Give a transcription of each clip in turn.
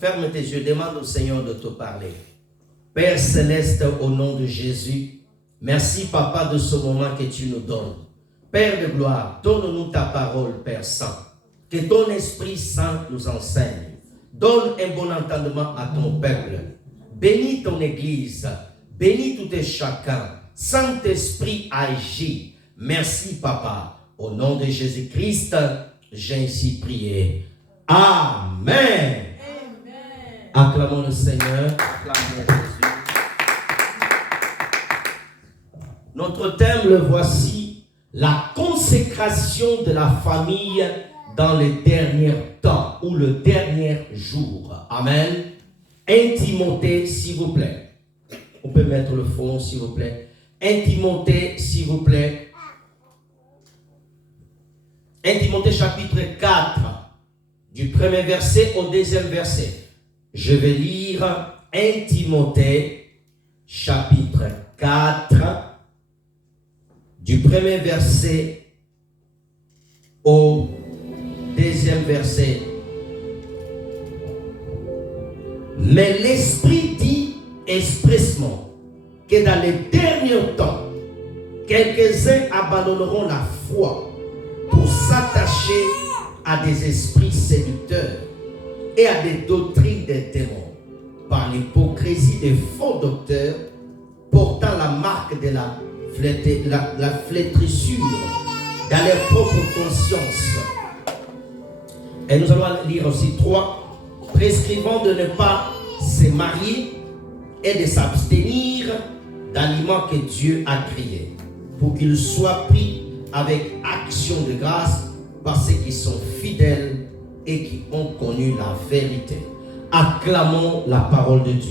ferme tes yeux, demande au Seigneur de te parler. Père Céleste, au nom de Jésus, merci Papa de ce moment que tu nous donnes. Père de gloire, donne-nous ta parole, Père Saint. Que ton Esprit Saint nous enseigne. Donne un bon entendement à ton peuple. Bénis ton Église. Bénis tout et chacun. Saint-Esprit agit. Merci Papa. Au nom de Jésus-Christ, j'ai ainsi prié. Amen. Acclamons le Seigneur. Acclamons Jésus. Notre thème, le voici, la consécration de la famille dans les derniers temps ou le dernier jour. Amen. 1 Timothée, s'il vous plaît. On peut mettre le fond, s'il vous plaît. 1 Timothée, s'il vous plaît. 1 Timothée chapitre 4, du premier verset au deuxième verset. Je vais lire 1 Timothée chapitre 4, du premier verset au deuxième verset. Mais l'Esprit dit expressément que dans les derniers temps, quelques-uns abandonneront la foi pour s'attacher à des esprits séducteurs et à des doctrines des démons, par l'hypocrisie des faux docteurs portant la marque de la flétrissure dans leur propre conscience. Et nous allons lire aussi 3, prescrivant de ne pas se marier et de s'abstenir d'aliments que Dieu a créés, pour qu'ils soient pris avec action de grâce par ceux qui sont fidèles et qui ont connu la vérité. Acclamons la parole de Dieu.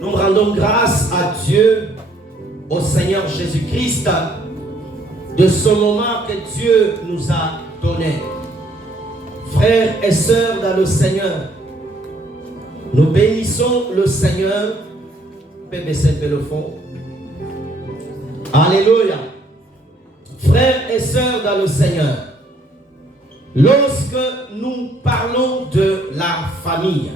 Nous rendons grâce à Dieu, au Seigneur Jésus-Christ, de ce moment que Dieu nous a donné. Frères et sœurs dans le Seigneur, nous bénissons le Seigneur. Baissez le fond. Alléluia. Frères et sœurs dans le Seigneur, lorsque nous parlons de la famille,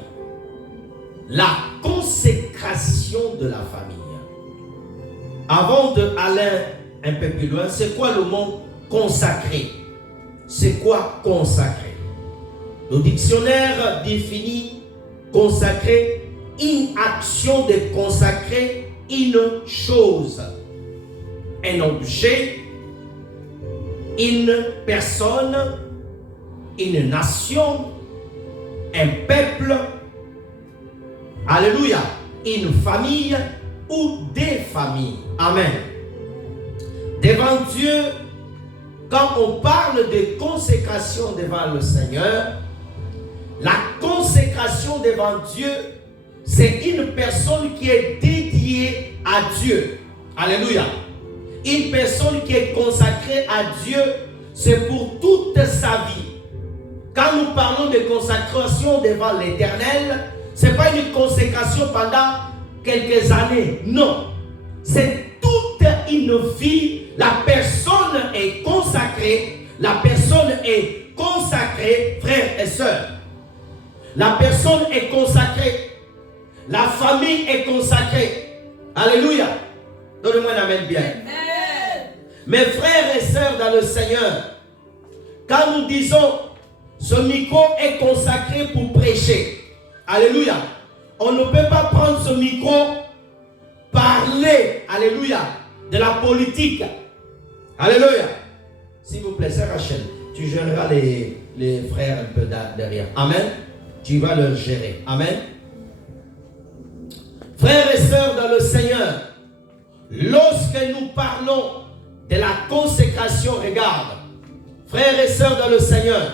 la consécration de la famille, avant d'aller un peu plus loin, c'est quoi le mot consacré? C'est quoi consacré? Le dictionnaire définit consacrer une action de consacrer une chose, un objet, une personne, une nation, un peuple, alléluia, une famille ou des familles. Amen. Devant Dieu, quand on parle de consécration devant le Seigneur, la consécration devant Dieu, c'est une personne qui est dédiée à Dieu. Alléluia. Une personne qui est consacrée à Dieu, c'est pour toute sa vie. Quand nous parlons de consécration devant l'Éternel, ce n'est pas une consécration pendant quelques années. Non. C'est toute une vie. La personne est consacrée. La personne est consacrée, frères et sœurs. La personne est consacrée. La famille est consacrée. Alléluia. Donnez-moi un amen bien. Amen. Mes frères et sœurs dans le Seigneur, quand nous disons ce micro est consacré pour prêcher, alléluia, on ne peut pas prendre ce micro, parler, alléluia, de la politique. Alléluia. S'il vous plaît, sœur Rachel, tu géreras les frères un peu derrière. Amen. Tu vas leur gérer. Amen. Frères et sœurs dans le Seigneur, lorsque nous parlons de la consécration, regarde, frères et sœurs dans le Seigneur,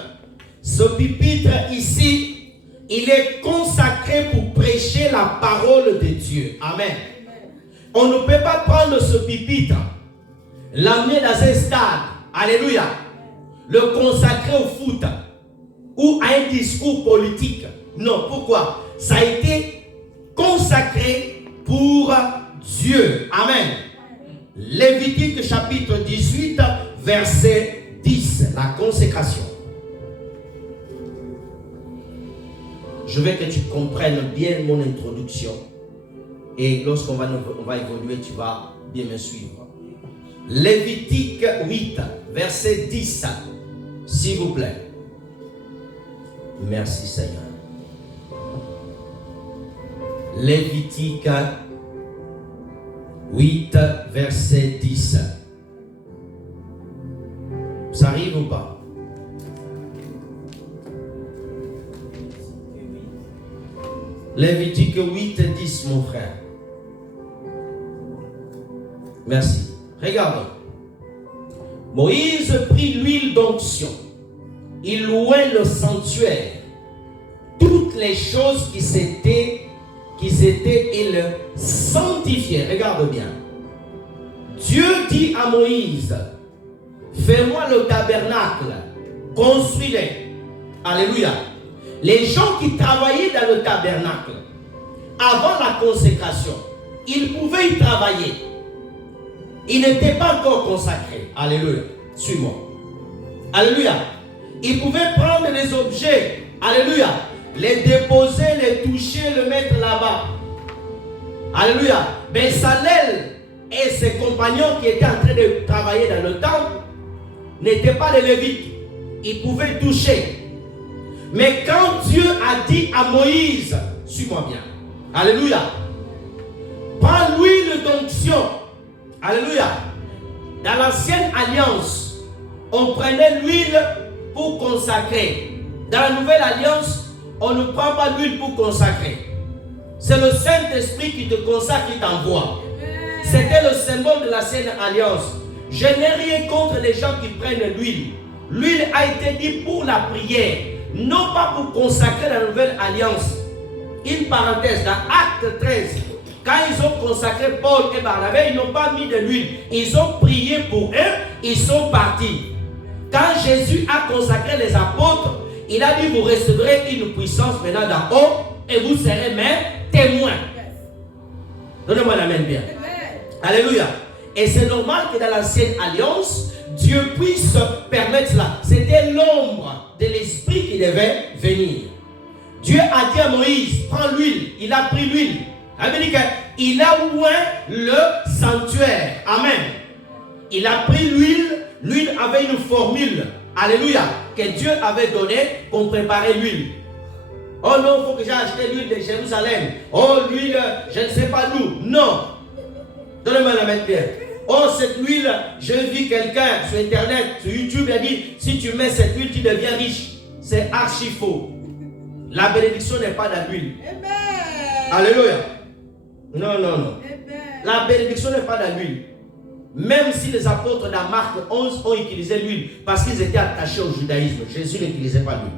ce pupitre ici, il est consacré pour prêcher la parole de Dieu. Amen. On ne peut pas prendre ce pupitre, l'amener dans un stade, alléluia, le consacrer au foot ou à un discours politique. Non, pourquoi? Ça a été consacré pour Dieu. Amen. Lévitique chapitre 18, verset 10, la consécration. Je veux que tu comprennes bien mon introduction. Et lorsqu'on va évoluer, tu vas bien me suivre. Lévitique 8, verset 10. S'il vous plaît. Merci Seigneur. Lévitique 8, verset 10. Ça arrive ou pas? Lévitique 8, 10, mon frère. Merci. Regarde. Moïse prit l'huile d'onction. Il louait le sanctuaire. Toutes les choses qui étaient, il sanctifiait. Regarde bien. Dieu dit à Moïse, fais-moi le tabernacle, construis-le. Alléluia. Les gens qui travaillaient dans le tabernacle, avant la consécration, ils pouvaient y travailler. Ils n'étaient pas encore consacrés. Alléluia. Suis-moi. Alléluia. Ils pouvaient prendre les objets. Alléluia. Les déposer, les toucher, le mettre là-bas. Alléluia. Bezalel et ses compagnons qui étaient en train de travailler dans le temple n'étaient pas des Lévites. Ils pouvaient toucher. Mais quand Dieu a dit à Moïse, suis-moi bien. Alléluia. Prends l'huile d'onction. Alléluia. Dans l'ancienne alliance, on prenait l'huile pour consacrer. Dans la nouvelle alliance, on ne prend pas l'huile pour consacrer. C'est le Saint-Esprit qui te consacre, qui t'envoie. C'était le symbole de l'ancienne alliance. Je n'ai rien contre les gens qui prennent l'huile. L'huile a été dit pour la prière, non pas pour consacrer la nouvelle alliance. Une parenthèse, dans Acte 13, quand ils ont consacré Paul et Barnabé, ils n'ont pas mis de l'huile. Ils ont prié pour eux, ils sont partis. Quand Jésus a consacré les apôtres, il a dit, vous recevrez une puissance venant d'en haut et vous serez mes témoins. Donnez-moi l'amen bien. Alléluia. Et c'est normal que dans l'ancienne alliance, Dieu puisse permettre cela. C'était l'ombre de l'esprit qui devait venir. Dieu a dit à Moïse, prends l'huile. Il a pris l'huile. Il a oint le sanctuaire. Amen. Il a pris l'huile. L'huile avait une formule. Alléluia. Que Dieu avait donnée pour préparer l'huile. Oh non, il faut que j'ai acheté l'huile de Jérusalem. Oh, l'huile, je ne sais pas d'où. Non. Donnez-moi la main bien. Oh, cette huile, j'ai vu quelqu'un sur Internet, sur YouTube, il a dit, si tu mets cette huile, tu deviens riche. C'est archi faux. La bénédiction n'est pas dans l'huile. Alléluia. Non, non, non. La bénédiction n'est pas dans l'huile. Même si les apôtres dans Marc 11 ont utilisé l'huile, parce qu'ils étaient attachés au judaïsme, Jésus n'utilisait pas l'huile.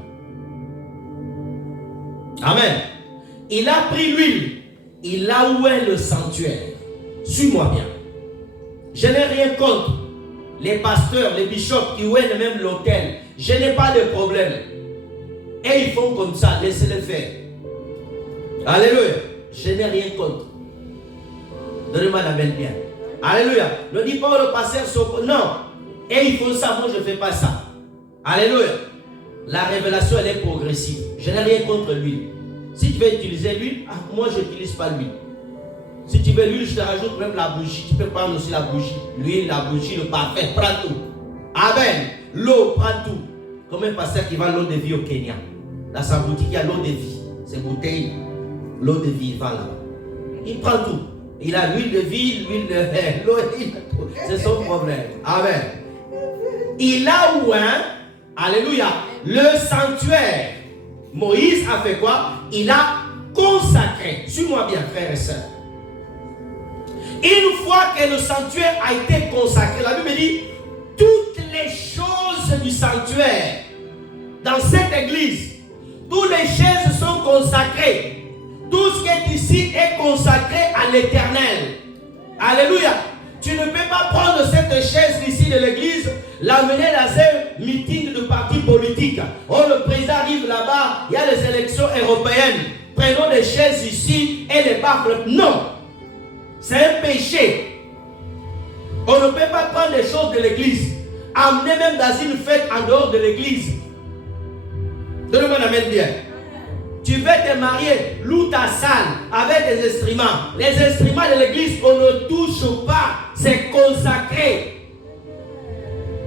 Amen. Il a pris l'huile. Il a oué le sanctuaire. Suis-moi bien. Je n'ai rien contre les pasteurs, les bishops qui ouènent même l'autel. Je n'ai pas de problème. Et ils font comme ça, laissez-les faire. Alléluia. Je n'ai rien contre. Donnez-moi la belle bien. Alléluia. Ne dis pas le pasteur, non. Et ils font ça, moi je ne fais pas ça. Alléluia. La révélation, elle est progressive. Je n'ai rien contre l'huile. Si tu veux utiliser l'huile, moi je n'utilise pas l'huile. Si tu veux l'huile, je te rajoute même la bougie. Tu peux prendre aussi la bougie. L'huile, la bougie, le parfum, prends tout. Amen. L'eau, prends tout. Comme un pasteur qui vend l'eau de vie au Kenya. Dans sa boutique, il y a l'eau de vie. Ces bouteilles, l'eau de vie, il vend là. Il prend tout. Il a l'huile de vie, l'huile de l'eau, c'est son problème. Amen. Il a oint, alléluia, le sanctuaire. Moïse a fait quoi? Il a consacré. Suis-moi bien, frères et sœurs. Une fois que le sanctuaire a été consacré, la Bible dit, toutes les choses du sanctuaire, dans cette église, toutes les chaises sont consacrées. Tout ce qui est ici est consacré à l'éternel. Alléluia. Tu ne peux pas prendre cette chaise ici de l'église, l'amener dans un meeting de parti politique. Oh, le président arrive là-bas, il y a les élections européennes. Prenons des chaises ici et les baffles. Non. C'est un péché. On ne peut pas prendre des choses de l'église, amener même dans une fête en dehors de l'église. Donne-moi la main bien. Tu veux te marier, loue ta salle avec des instruments. Les instruments de l'église, on ne touche pas. C'est consacré.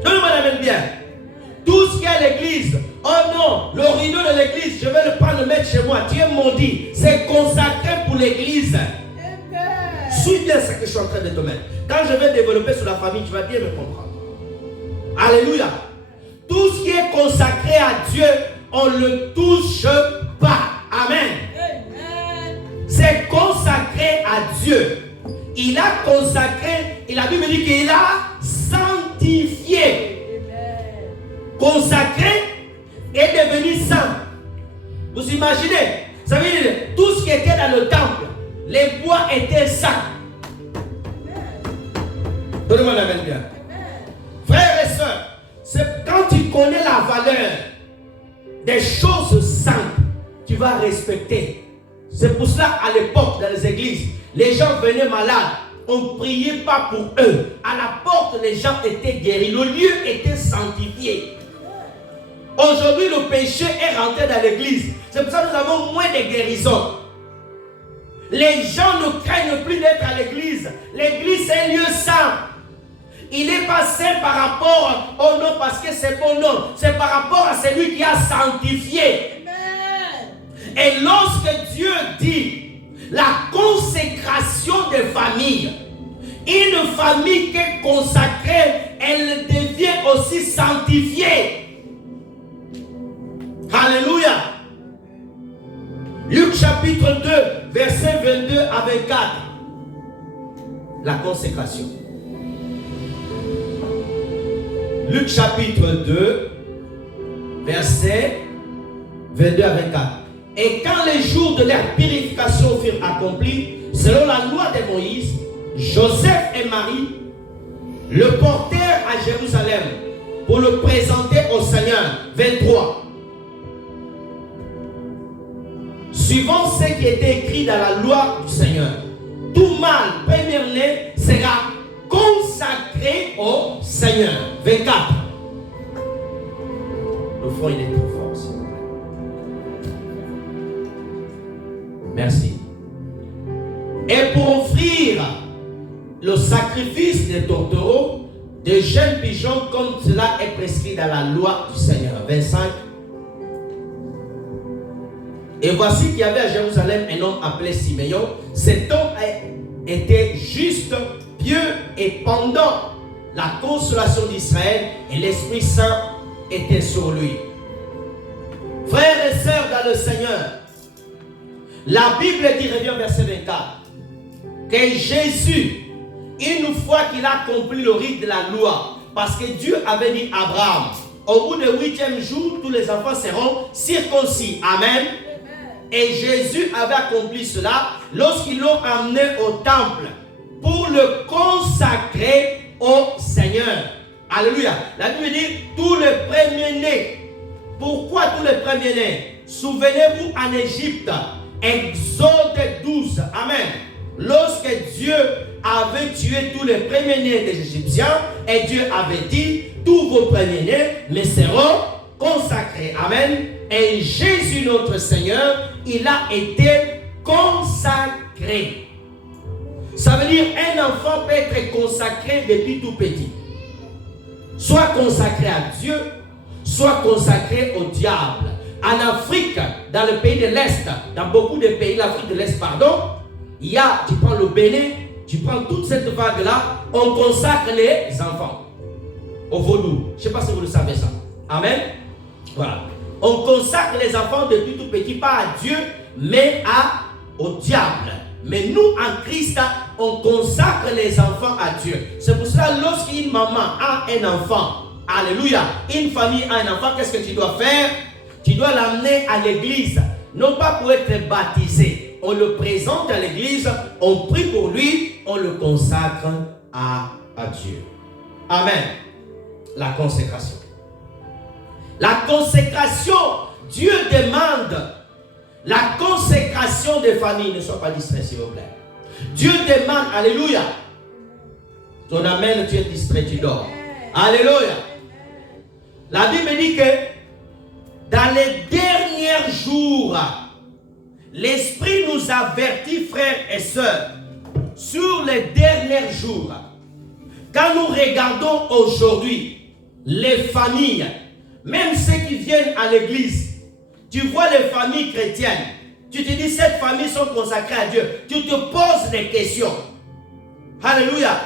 Tout le monde amène bien. Tout ce qui est à l'église, oh non, le rideau de l'église, je vais le prendre, le mettre chez moi. Tu es maudit. C'est consacré pour l'église. Suis bien ce que je suis en train de te mettre. Quand je vais développer sur la famille, tu vas bien me comprendre. Alléluia. Tout ce qui est consacré à Dieu, on ne le touche pas. Amen. C'est consacré à Dieu. Il a consacré, et la Bible dit qu'il a sanctifié. Consacré et devenu saint. Vous imaginez? Ça veut dire tout ce qui était dans le temple, les bois étaient saints. Tout le monde amène bien. Frères et sœurs, c'est quand tu connais la valeur des choses simples, tu vas respecter. C'est pour cela, à l'époque, dans les églises, les gens venaient malades. On ne priait pas pour eux. À la porte, les gens étaient guéris. Le lieu était sanctifié. Aujourd'hui, le péché est rentré dans l'église. C'est pour ça que nous avons moins de guérisons. Les gens ne craignent plus d'être à l'église. L'église est un lieu saint. Il n'est pas saint par rapport au nom parce que c'est bon nom. C'est par rapport à celui qui a sanctifié. Amen. Et lorsque Dieu dit la consécration des familles, une famille qui est consacrée, elle devient aussi sanctifiée. Alléluia. Luc chapitre 2, versets 22 à 24. La consécration. Luc chapitre 2, versets 22 à 24. Et quand les jours de leur purification furent accomplis, selon la loi de Moïse, Joseph et Marie le portèrent à Jérusalem pour le présenter au Seigneur. 23. Suivant ce qui était écrit dans la loi du Seigneur, tout mâle premier-né sera consacré au Seigneur. 24. Le front, il est trop fort, s'il vous plaît. Merci. Et pour offrir le sacrifice des tourtereaux, de jeunes pigeons, comme cela est prescrit dans la loi du Seigneur. 25. Et voici qu'il y avait à Jérusalem un homme appelé Siméon. Cet homme était juste, pieux, et pendant la consolation d'Israël, et l'Esprit Saint était sur lui. Frères et sœurs dans le Seigneur, la Bible dit, revient verset 24, que Jésus, une fois qu'il a accompli le rite de la loi, parce que Dieu avait dit à Abraham, au bout du 8e jour, tous les enfants seront circoncis. Amen. Et Jésus avait accompli cela lorsqu'ils l'ont amené au temple pour le consacrer au Seigneur. Alléluia. La Bible dit tous les premiers-nés. Pourquoi tous les premiers-nés? Souvenez-vous en Égypte, Exode 12. Amen. Lorsque Dieu avait tué tous les premiers-nés des Égyptiens, et Dieu avait dit, tous vos premiers-nés me seront consacrés. Amen. Et Jésus notre Seigneur, il a été consacré. Ça veut dire un enfant peut être consacré depuis tout petit. Soit consacré à Dieu, soit consacré au diable. En Afrique, dans le pays de l'Est, dans beaucoup de pays, l'Afrique de l'Est, pardon, il y a, tu prends le Bénin, tu prends toute cette vague-là, on consacre les enfants au vaudou. Je ne sais pas si vous le savez ça. Amen. Voilà. On consacre les enfants depuis tout petit, pas à Dieu, mais au diable. Mais nous, en Christ, on consacre les enfants à Dieu. C'est pour cela, lorsqu'une maman a un enfant, alléluia, une famille a un enfant, qu'est-ce que tu dois faire? Tu dois l'amener à l'église, non pas pour être baptisé. On le présente à l'église, on prie pour lui, on le consacre à Dieu. Amen. La consécration. La consécration, Dieu demande la consécration des familles. Ne sois pas distrait, s'il vous plaît. Dieu demande, alléluia. Ton amen, tu es distrait, tu dors. Alléluia. La Bible dit que dans les derniers jours, l'Esprit nous avertit, frères et sœurs, sur les derniers jours. Quand nous regardons aujourd'hui les familles, même ceux qui viennent à l'église, tu vois les familles chrétiennes, tu te dis cette famille sont consacrées à Dieu, tu te poses des questions. Alléluia.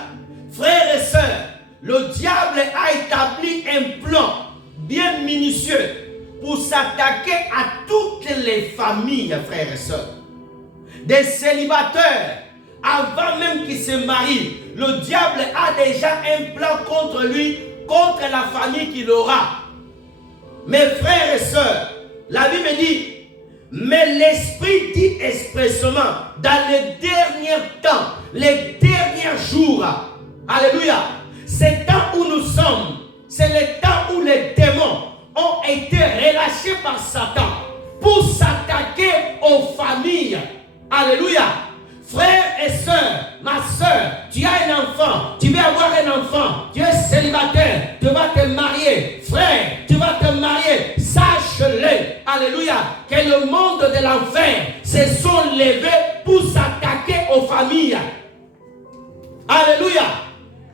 Frères et sœurs, le diable a établi un plan bien minutieux pour s'attaquer à toutes les familles, frères et sœurs. Des célibataires, avant même qu'ils se marient, le diable a déjà un plan contre lui, contre la famille qu'il aura. Mes frères et sœurs, la Bible dit, mais l'Esprit dit expressément, dans les derniers temps, les derniers jours, alléluia, c'est le temps où nous sommes, c'est le temps où les démons ont été relâchés par Satan pour s'attaquer aux familles. Alléluia. Frères et sœurs, ma sœur, tu as un enfant, tu veux avoir un enfant, tu es célibataire, tu vas te marier. Frère, tu vas te marier, sache-le, alléluia, que le monde de l'enfer se sont levés pour s'attaquer aux familles. Alléluia.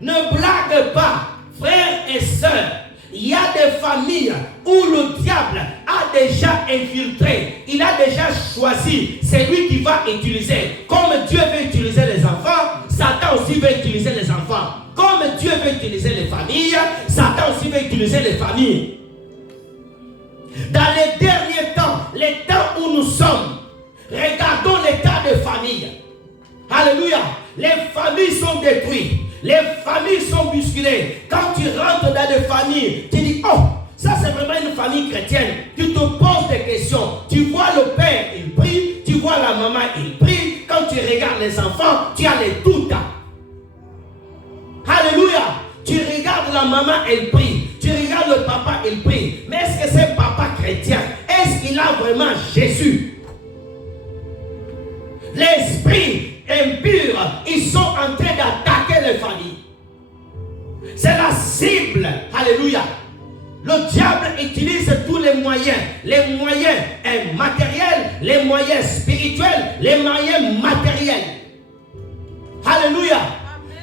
Ne blague pas, frères et sœurs. Il y a des familles où le diable a déjà infiltré. Il a déjà choisi. C'est lui qui va utiliser. Comme Dieu veut utiliser les enfants, Satan aussi veut utiliser les enfants. Comme Dieu veut utiliser les familles, Satan aussi veut utiliser les familles. Dans les derniers temps, les temps où nous sommes, regardons l'état de famille. Alléluia. Les familles sont détruites. Les familles sont bousculées. Quand tu rentres dans des familles, tu dis, oh, ça c'est vraiment une famille chrétienne. Tu te poses des questions. Tu vois le père, il prie. Tu vois la maman, il prie. Quand tu regardes les enfants, tu as les doutes. Alléluia. Tu regardes la maman, elle prie. Tu regardes le papa, il prie. Mais est-ce que c'est papa chrétien? Est-ce qu'il a vraiment Jésus? L'esprit impur, ils sont en train d'attaquer les familles. C'est la cible. Alléluia. Le diable utilise tous les moyens matériels, les moyens spirituels, les moyens matériels. Alléluia.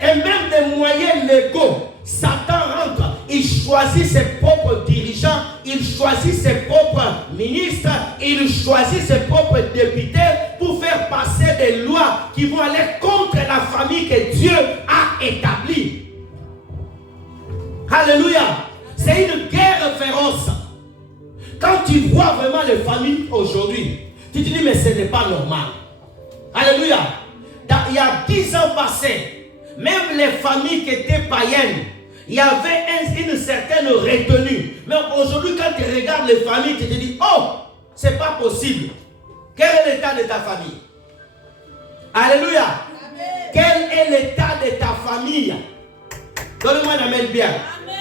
Et même des moyens légaux. Satan rentre, il choisit ses propres dirigeants, il choisit ses propres ministres, il choisit ses propres députés pour faire passer des lois qui vont aller contre la famille que Dieu a établie. Alléluia. C'est une guerre féroce. Quand tu vois vraiment les familles aujourd'hui, tu te dis mais ce n'est pas normal. Alléluia. Il y a 10 ans passés, même les familles qui étaient païennes, il y avait une certaine retenue. Mais aujourd'hui, quand tu regardes les familles, tu te dis, oh, c'est pas possible. Quel est l'état de ta famille? Alléluia. Amen. Quel est l'état de ta famille? Donne-moi un amen bien. Amen.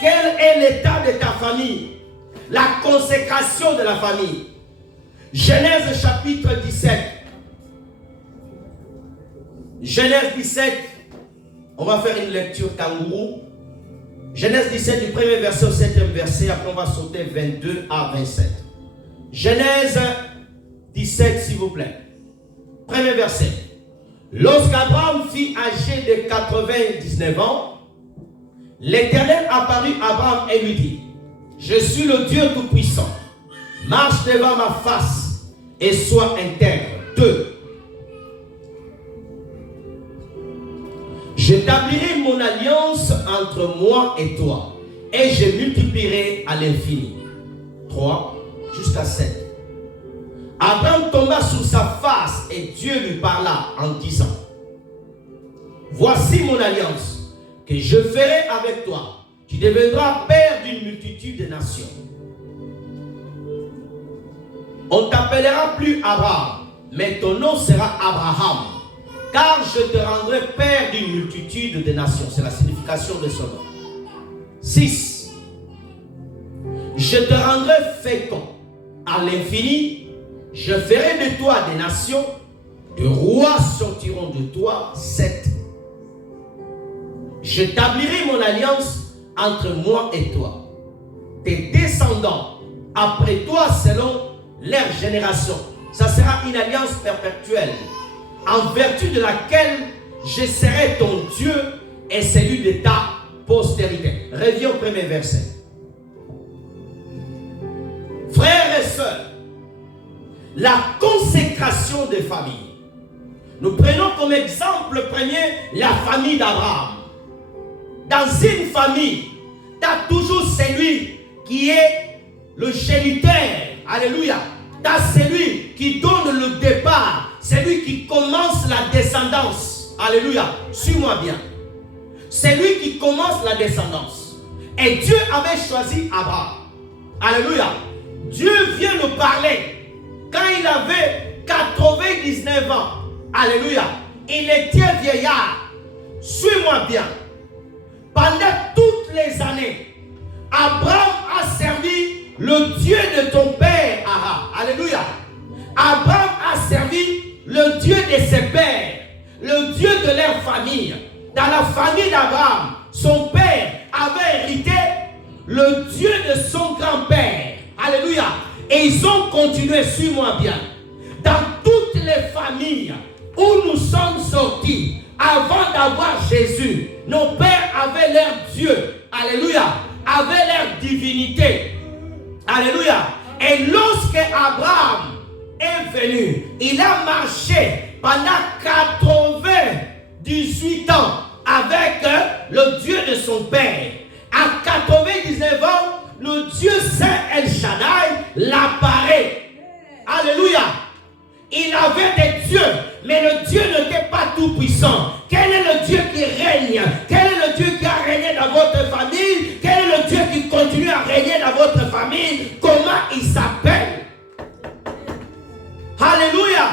Quel est l'état de ta famille? La consécration de la famille. Genèse chapitre 17. Genèse 17. On va faire une lecture kangourou. Genèse 17 du premier verset au 7e verset. Après on va sauter 22 à 27. Genèse 17 s'il vous plaît. Premier verset. Lorsqu'Abraham fut âgé de 99 ans, l'Éternel apparut à Abraham et lui dit, je suis le Dieu Tout-Puissant. Marche devant ma face et sois intègre. 2. J'établirai mon alliance entre moi et toi, et je multiplierai à l'infini. 3 jusqu'à 7. Abraham tomba sur sa face et Dieu lui parla en disant, voici mon alliance que je ferai avec toi. Tu deviendras père d'une multitude de nations. On ne t'appellera plus Abraham, mais ton nom sera Abraham. Car je te rendrai père d'une multitude de nations. C'est la signification de son nom. 6. Je te rendrai fécond à l'infini. Je ferai de toi des nations. De rois sortiront de toi. 7. J'établirai mon alliance entre moi et toi. Tes descendants après toi selon leur génération ça sera une alliance perpétuelle, en vertu de laquelle je serai ton Dieu et celui de ta postérité. Reviens au premier verset. Frères et sœurs, la consécration des familles. Nous prenons comme exemple premier la famille d'Abraham. Dans une famille, tu as toujours celui qui est le géniteur. Alléluia. Tu as celui qui donne le départ, celui qui commence la descendance. Alléluia. Suis-moi bien. C'est lui qui commence la descendance. Et Dieu avait choisi Abraham. Alléluia. Dieu vient nous parler quand il avait 99 ans. Alléluia. Il était vieillard. Suis-moi bien. Pendant toutes les années, Abraham a servi le Dieu de ton père. Alléluia. Abraham a servi le Dieu de ses pères, le Dieu de leur famille. Dans la famille d'Abraham, son père avait hérité le Dieu de son grand-père. Alléluia. Et ils ont continué, suis-moi bien. Dans toutes les familles où nous sommes sortis, avant d'avoir Jésus, nos pères avaient leur Dieu. Alléluia. Avaient leur divinité. Alléluia. Et lorsque Abraham est venu, il a marché pendant 98 ans avec le Dieu de son père. À 99 ans, le Dieu Saint El Shaddai l'apparaît. Alléluia. Il avait des dieux, mais le Dieu n'était pas tout puissant. Quel est le Dieu qui règne? Quel est le Dieu qui a régné dans votre famille? Quel est le Dieu qui continue à régner dans votre famille? Comment il s'appelle? Alléluia.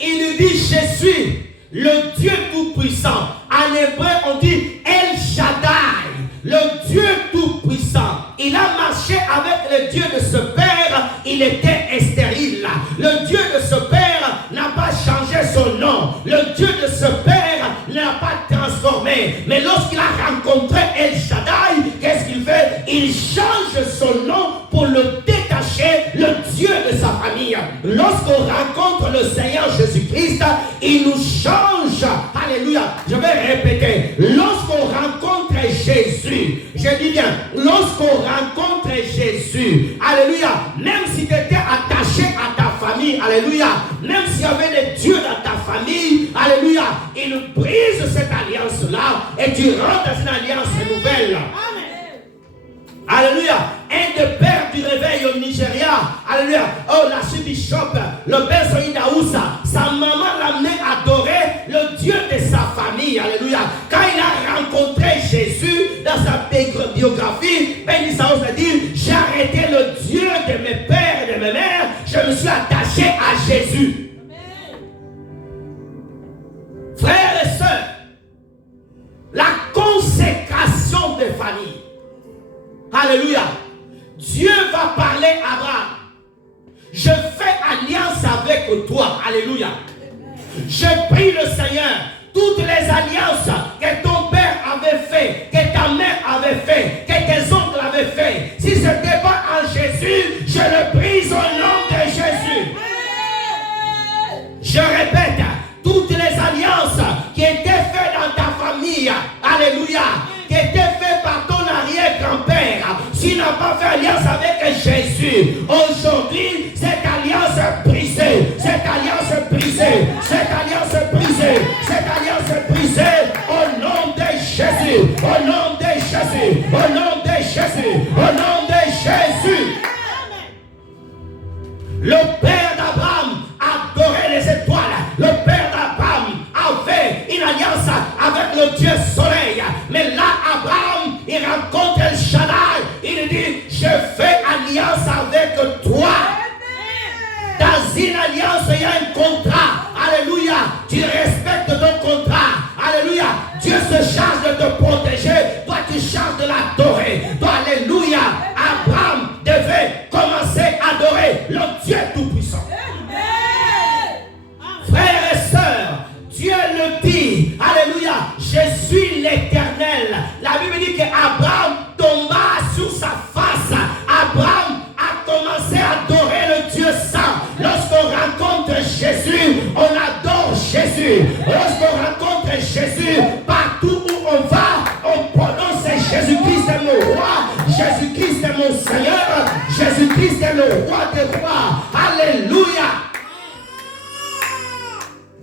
Il lui dit, je suis le Dieu tout-puissant. En hébreu, on dit El Shaddai, le Dieu tout-puissant. Il a marché avec le Dieu de ce père, il était stérile. Le Dieu de ce père n'a pas changé son nom. Le Dieu de ce père n'a pas transformé. Mais lorsqu'il a rencontré El Shaddai, qu'est-ce qu'il fait? Il change son nom pour le détacher, le Dieu de sa famille. Lorsqu'on rencontre le Seigneur Jésus-Christ, il nous change. Alléluia. Je vais répéter. Lorsqu'on rencontre Jésus, je dis bien, lorsqu'on rencontre Jésus, alléluia, même si tu étais attaché à ta famille, alléluia, même s'il y avait des dieux dans ta famille, alléluia, il brise cette alliance-là et tu rentres dans une alliance nouvelle. Alléluia. Un des pères du réveil au Nigeria, alléluia, oh l'archbishop, le père Soïd Aoussa, sa maman l'a amené à adorer le Dieu de sa famille, alléluia. Quand il a rencontré Jésus dans sa biographie, Ben Isaous a dit, j'ai arrêté le Dieu de mes pères et de mes mères, je me suis attaché à Jésus. Frères et sœurs, la consécration des familles. Alléluia. Dieu va parler à Abraham. Je fais alliance avec toi. Alléluia. Je prie le Seigneur. Toutes les alliances que ton père avait fait, que ta mère avait fait, que tes oncles avaient fait, si ce n'était pas en Jésus, je le brise au nom de Jésus. Je répète, toutes les alliances qui étaient faites dans ta famille, alléluia, qui étaient faites par ton arrière-grand-père, s'il n'a pas fait alliance avec Jésus, aujourd'hui, cette alliance est brisée, cette alliance est brisée, cette alliance est brisée, cette alliance est brisée, au nom de Jésus, au nom de Jésus, au nom de Jésus, au nom de Jésus. Le père d'Abraham adorait les étoiles, le père d'Abraham avait une alliance avec le Dieu soleil, mais là, Abraham, il rencontre El Shaddai, il dit, je fais alliance avec toi. Dans une alliance, il y a un contrat. Alléluia. Tu respectes ton contrat. Alléluia. Dieu se charge de te protéger. Toi, tu charges de l'adorer. Toi, alléluia. Abraham devait commencer à adorer le Dieu Tout-Puissant. Frères et sœurs, Dieu le dit. Alléluia. Je suis l'Éternel. La Bible dit qu'Abraham tomba sur sa face. Abraham a commencé à adorer le Dieu saint. Lorsqu'on c'est le roi des rois. Alléluia.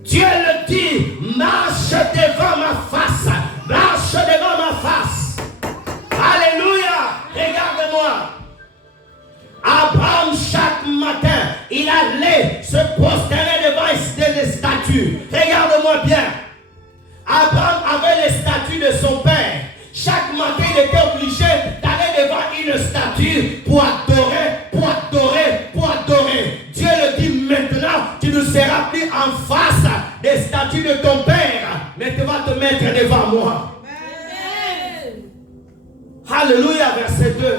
Dieu le dit, marche devant ma face. Marche devant ma face. Alléluia. Regarde-moi. Abraham, chaque matin, il allait se prosterner devant des statues. Regarde-moi bien. Abraham avait les statues de son père. Chaque matin, il était obligé d'aller devant une statue pour adorer, pour adorer, pour adorer. Dieu le dit maintenant, tu ne seras plus en face des statues de ton père, mais tu vas te mettre devant moi. Amen. Alléluia, verset 2.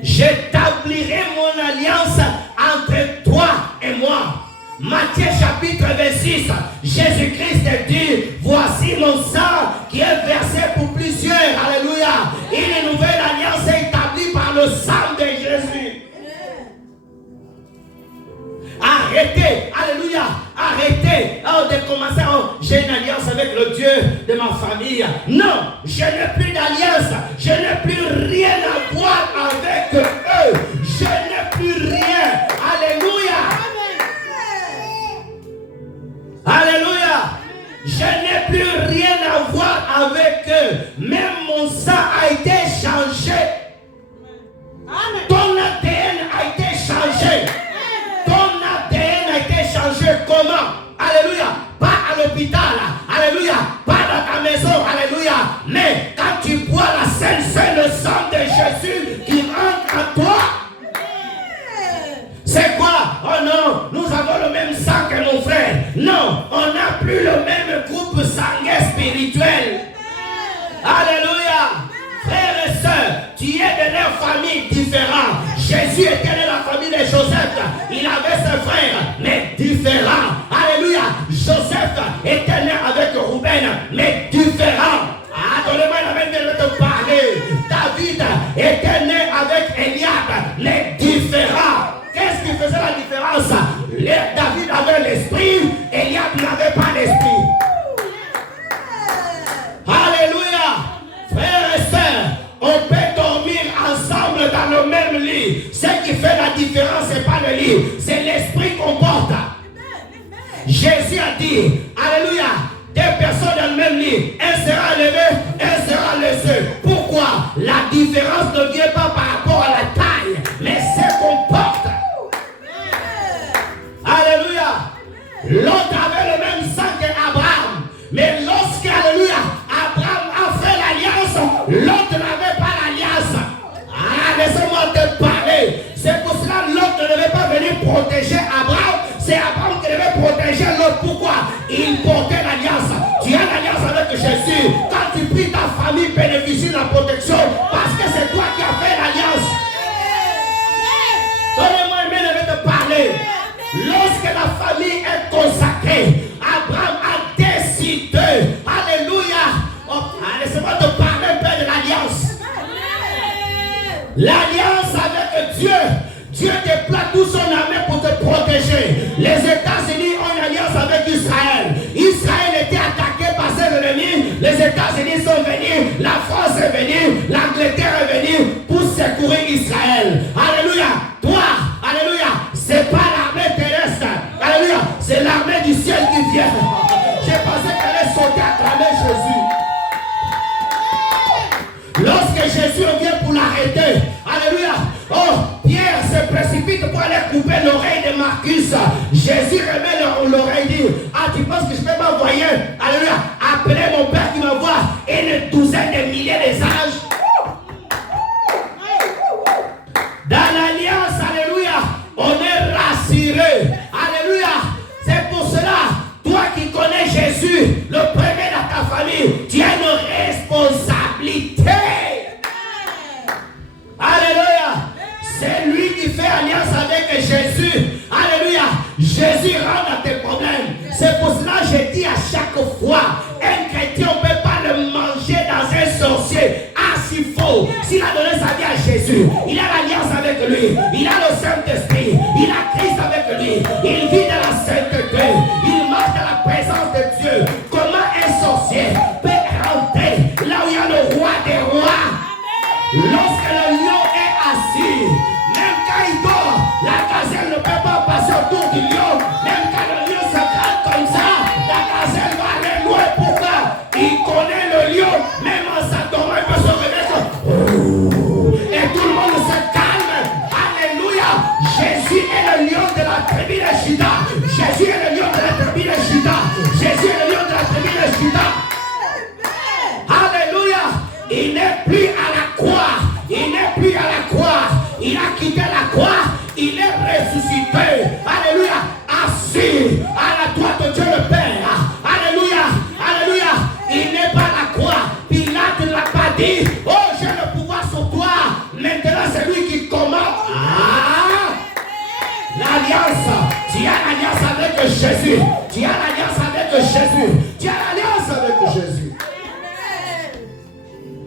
J'établirai mon alliance entre toi et moi. Matthieu chapitre 26, Jésus-Christ dit, voici mon sang qui est versé pour plusieurs. Alléluia. Une nouvelle alliance est établie par le sang de Jésus. Arrêtez, alléluia, arrêtez de commencer, j'ai une alliance avec le Dieu de ma famille. Non, je n'ai plus d'alliance, je n'ai plus rien à voir avec eux, je n'ai plus rien. Alléluia. Alléluia. Je n'ai plus rien à voir avec eux. Même mon sang a été changé. Ton ADN a été changé. Ton ADN a été changé comment? Alléluia. Pas à l'hôpital. Alléluia. Pas dans ta maison. Alléluia. Mais quand tu bois la Sainte, c'est le sang de Jésus qui entre en toi. C'est quoi? Oh non, nous avons le même sang que mon frère. Non, on n'a plus le même groupe sanguin spirituel. Alléluia. Frères et sœurs, tu es de leur famille différente. Jésus était de la famille de Joseph. Il avait ses frères, mais différents. Alléluia. Joseph était né avec Rouben, mais différent. Ah, donnez-moi la main, je vais te parler. David était né avec Eliab, mais différent. Qu'est-ce qui faisait la différence? David avait l'esprit, Eliab n'avait pas l'esprit. Alléluia. Frères et sœurs, on peut dormir ensemble dans le même lit. Ce qui fait la différence, ce n'est pas le lit, c'est l'esprit qu'on porte. Jésus a dit, alléluia, deux personnes dans le même lit, un sera levé, un sera laissé. Pourquoi? La différence ne vient pas par rapport à la taille, mais ce qu'on porte. Alléluia. L'autre avait le même sang qu'Abraham. Mais lorsque, alléluia, Abraham a fait l'alliance, l'autre n'avait pas l'alliance. Ah, laissez-moi te parler. C'est pour cela que l'autre ne devait pas venir protéger Abraham. C'est Abraham qui devait protéger l'autre. Pourquoi? Il portait l'alliance. Tu as l'alliance avec Jésus. Quand tu pries, ta famille bénéficie de la protection parce que c'est toi qui as fait l'alliance. Donnez-moi un mail, je vais te parler. Lorsque la famille est consacrée, Abraham a décidé, alléluia, laissez-moi te parler un peu de l'alliance. L'alliance avec Dieu. Dieu déploie tout son armée pour te protéger. Les États-Unis ont une alliance avec Israël. Israël était attaqué par ses ennemis. Les États-Unis sont venus, la France est venue, l'Angleterre est venue pour secourir Israël. Alléluia. Toi, alléluia, c'est pas l'armée terrestre. Alléluia, c'est l'armée du ciel qui vient. J'ai pensé qu'elle allait sauter à travers Jésus. Lorsque Jésus vient pour l'arrêter, alléluia, oh, Pierre se précipite pour aller couper l'oreille de Marcus. Jésus remet l'oreille, dit, ah, tu penses que je peux m'envoyer, alléluia, appeler mon père qui m'envoie une douzaine de milliers de sages. Dans l'alliance, alléluia, on est rassuré. Alléluia. C'est pour cela, toi qui connais Jésus, le premier dans ta famille, tu as une responsabilité. Alléluia. C'est lui qui fait alliance avec Jésus. Alléluia. Jésus rentre dans tes problèmes. C'est pour cela que je dis à chaque fois, un chrétien ne peut pas le manger dans un sorcier. Ah, s'il faut. S'il a donné sa vie à Jésus, il a l'alliance avec lui. Il a le Saint-Esprit. Il a Christ avec lui. Il vit dans la sainteté. Il marche dans la présence de Dieu. Comment un sorcier peut rentrer là où il y a le roi des rois? Lorsque le lion est il a quitté la croix, il est ressuscité. Alléluia. Assis à la droite de Dieu le Père. Alléluia. Alléluia. Il n'est pas à la croix. Pilate ne l'a pas dit. Oh, j'ai le pouvoir sur toi. Maintenant, c'est lui qui commande. L'alliance. Tu as l'alliance avec Jésus. Tu as l'alliance avec Jésus. Tu as l'alliance avec Jésus.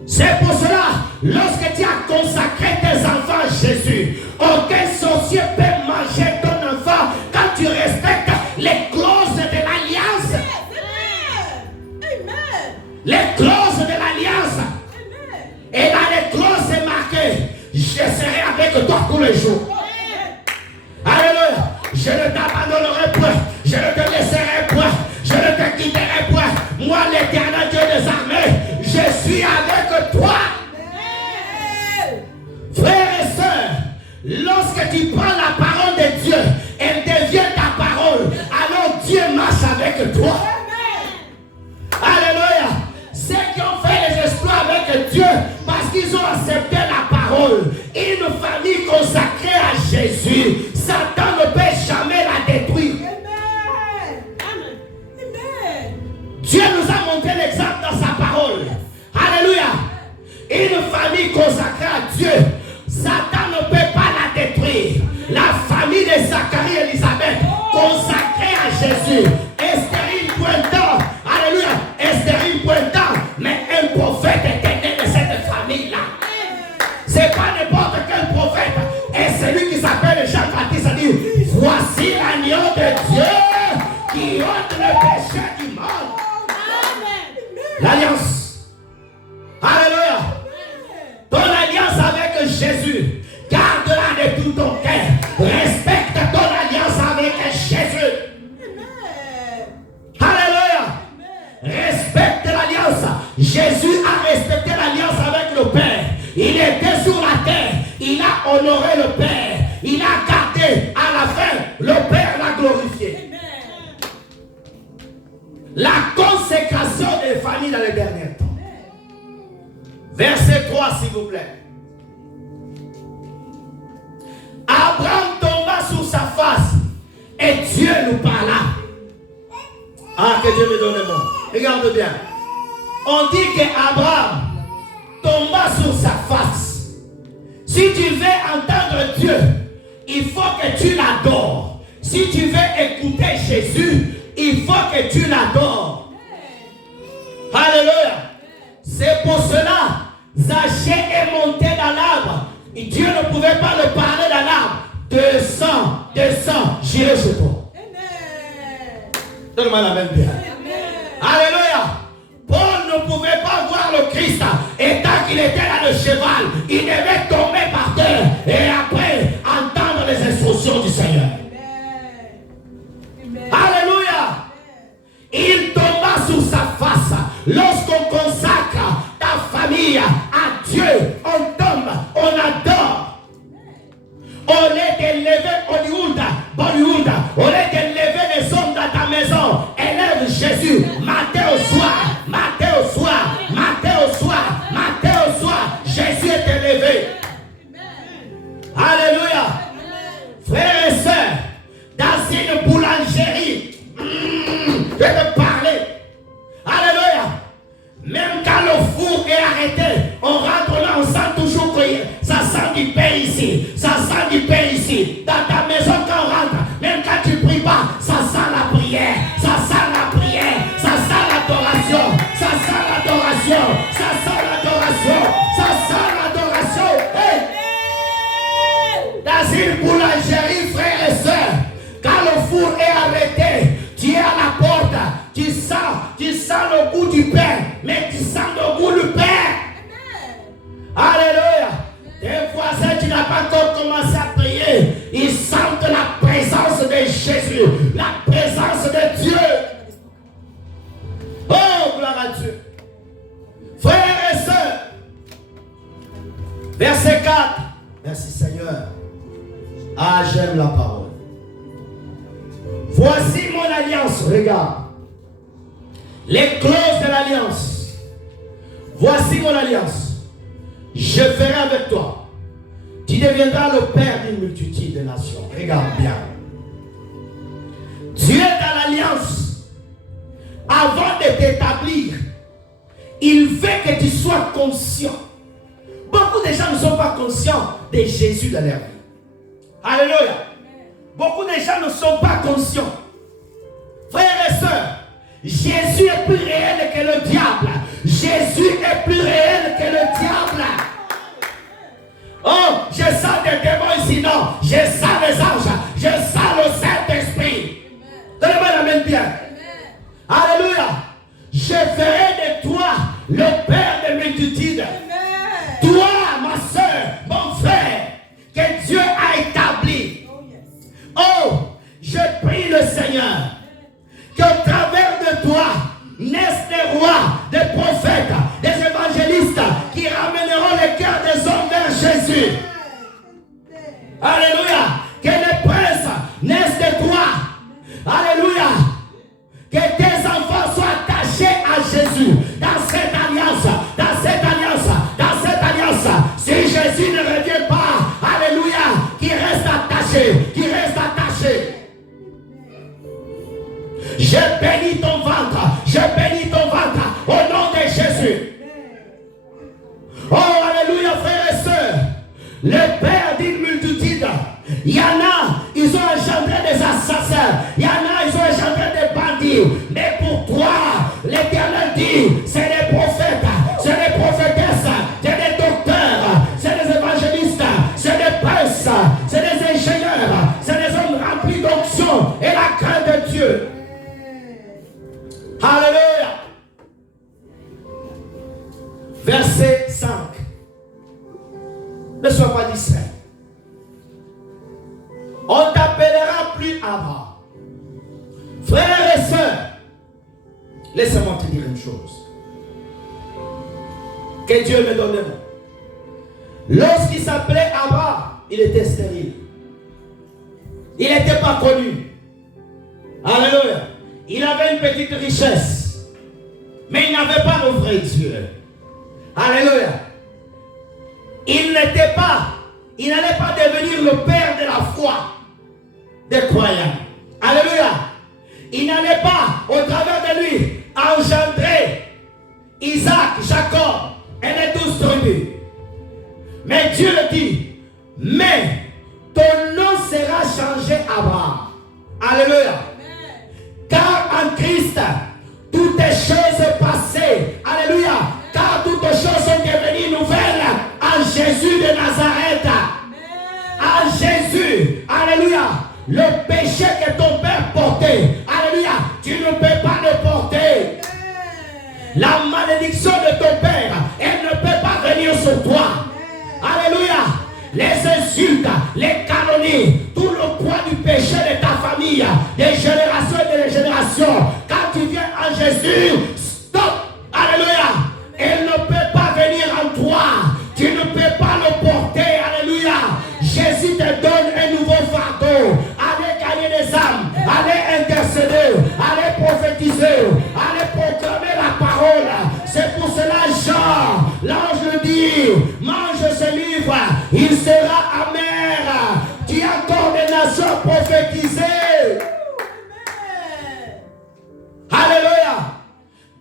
C'est pour cela, lorsque tu as consacré tes enfants à Jésus, aucun sorcier peut manger ton enfant quand tu respectes les clauses de l'alliance. Les clauses de l'alliance. Et dans les clauses, c'est marqué, je serai avec toi tous les jours. Alléluia. Je ne t'abandonnerai point. Je ne te laisserai point. Je ne te quitterai point. Moi, l'Éternel Dieu des armées, je suis avec toi. Frères et sœurs, lorsque tu prends la parole de Dieu, elle devient ta parole. Alors Dieu marche avec toi. Alléluia. Ceux qui ont fait les exploits avec Dieu, parce qu'ils ont accepté la parole, une famille consacrée à Jésus, Satan ne peut jamais la détruire. Dieu nous a montré l'exemple dans sa parole. Alléluia. Une famille consacrée à Dieu, Satan ne peut pas la détruire. La famille de Zacharie et Élisabeth, consacrée à Jésus, Estérine pointant, alléluia, Estérine pointant, mais un prophète était né de cette famille-là. C'est pas n'importe quel prophète. Et celui qui s'appelle Jean-Baptiste a dit, voici l'agneau de Dieu qui ôte le péché du monde. L'alliance. Alléluia. Ton alliance avec Jésus, garde-la de tout ton cœur. Respecte ton alliance avec Jésus. Alléluia. Respecte l'alliance. Jésus a respecté l'alliance avec le Père. Il était sur la terre. Il a honoré le Père. Il a gardé à la fin. Le Père l'a glorifié. La consécration des familles dans les derniers temps. Verset 3, s'il vous plaît. Abraham tomba sur sa face et Dieu nous parla. Ah, que Dieu me donne le mot. Regarde bien. On dit qu'Abraham tomba sur sa face. Si tu veux entendre Dieu, il faut que tu l'adores. Si tu veux écouter Jésus, il faut que tu l'adores. Alléluia. C'est pour cela, Zachée est monté dans l'arbre. Et Dieu ne pouvait pas le parler dans l'arbre. Descends, j'irai chez toi. Donne-moi la même bien. Alléluia. Paul ne pouvait pas voir le Christ. Et tant qu'il était là le cheval, il devait tomber par terre. Et après, entendre les instructions du Seigneur. Alléluia. Il tomba sur sa face. Lorsqu'on consacre ta famille à Dieu, on tombe, on adore. Au lieu d'élever Bollywood, au lieu d'élever les hommes dans ta maison, élève Jésus, matin au soir, Jésus est élevé. Alléluia. Frères et sœurs, dans une boulangerie, je vais te parler. Alléluia. Même quand le four est arrêté, on rentre là, on sent toujours que ça sent du pain ici. Ça sent du pain ici. Dans ta maison, quand on rentre, même quand tu ne pries pas, ça sent la prière. Ça sent la prière. Ça sent l'adoration. Ça sent l'adoration. Ça sent l'adoration. Ça sent l'adoration. Hey! Dans une boulangerie, frères et sœurs, quand le four est arrêté, tu es à la porte, tu sens le goût du pain, mais tu sens le goût du pain. Alléluia. Des voisins, tu n'as pas encore commencé à prier, ils sentent la présence de Jésus, la présence de Dieu. Oh, gloire à Dieu. Frères et sœurs, verset 4. Merci Seigneur. Ah, j'aime la parole. Voici mon alliance, regarde. Les clauses de l'alliance. Voici mon alliance. Je ferai avec toi. Tu deviendras le père d'une multitude de nations. Regarde bien. Dieu dans l'alliance, avant de t'établir, il veut que tu sois conscient. Beaucoup de gens ne sont pas conscients de Jésus dans leur vie. Alléluia. Beaucoup de gens ne sont pas conscients. Frères et sœurs, Jésus est plus réel que le diable. Jésus est plus réel que le diable. Oh, je sens des démons ici, non. Je sens les anges. Je sens le Saint-Esprit. Donnez-moi la main bien. Alléluia. Je ferai de toi le Père de multitudes. Toi, ma soeur, mon frère, que Dieu a établi. Oh, je prie le Seigneur qu'au travers de toi naissent des rois, des prophètes, des évangélistes qui ramèneront le cœur des hommes vers Jésus. Alléluia. Que les princes naissent de toi. Alléluia. Que tes enfants soient attachés à Jésus dans cette alliance, dans cette alliance, dans cette alliance. Si Jésus ne revient pas, alléluia, qu'il reste attaché, qu'il reste attaché. Je bénis ton ventre, je bénis ton ventre au nom de Jésus. Oh, alléluia, frères et sœurs. Le Père d'une multitude. Il y en a, ils ont engendré des assassins. Il y en a, ils ont engendré des bandits. Mais pour toi, l'Éternel dit, c'est des prophètes, c'est des prophétesses, c'est des docteurs, c'est des évangélistes, c'est des princes, c'est des ingénieurs, c'est des hommes remplis d'onction et la crainte de Dieu. Alléluia. Verset 5. Ne sois pas distrait. On t'appellera plus Abraham. Frères et sœurs, laissez-moi te dire une chose. Que Dieu me donne. Lorsqu'il s'appelait Abraham, il était stérile. Il n'était pas connu. Alléluia. Il avait une petite richesse. Mais il n'avait pas le vrai Dieu. Alléluia. Il n'allait pas devenir le père de la foi des croyants. Alléluia. Il n'allait pas, au travers de lui, engendrer Isaac, Jacob et les 12 tribus. Mais Dieu le dit, mais ton nom sera changé Abraham. Alléluia. Car en Christ, toutes les choses passées, alléluia, car toutes les choses sont devenues nouvelles en Jésus de Nazareth. En Jésus, alléluia, le péché que ton père portait, alléluia, tu ne peux pas le porter. La malédiction de ton père, elle ne peut pas venir sur toi. Alléluia. Les insultes, les calomnies, tout le poids du péché de ta famille, des générations et des générations. Quand tu viens en Jésus, stop. Alléluia. Elle ne peut pas venir en toi. Tu ne peux pas le porter. Alléluia. Jésus te donne un nouveau fardeau. Allez gagner des âmes. Allez intercéder. Allez prophétiser. Allez proclamer la parole. C'est pour cela, Jean, l'ange dit, mange ce livre, il sera amer. Tu as encore des nations prophétisées. Alléluia.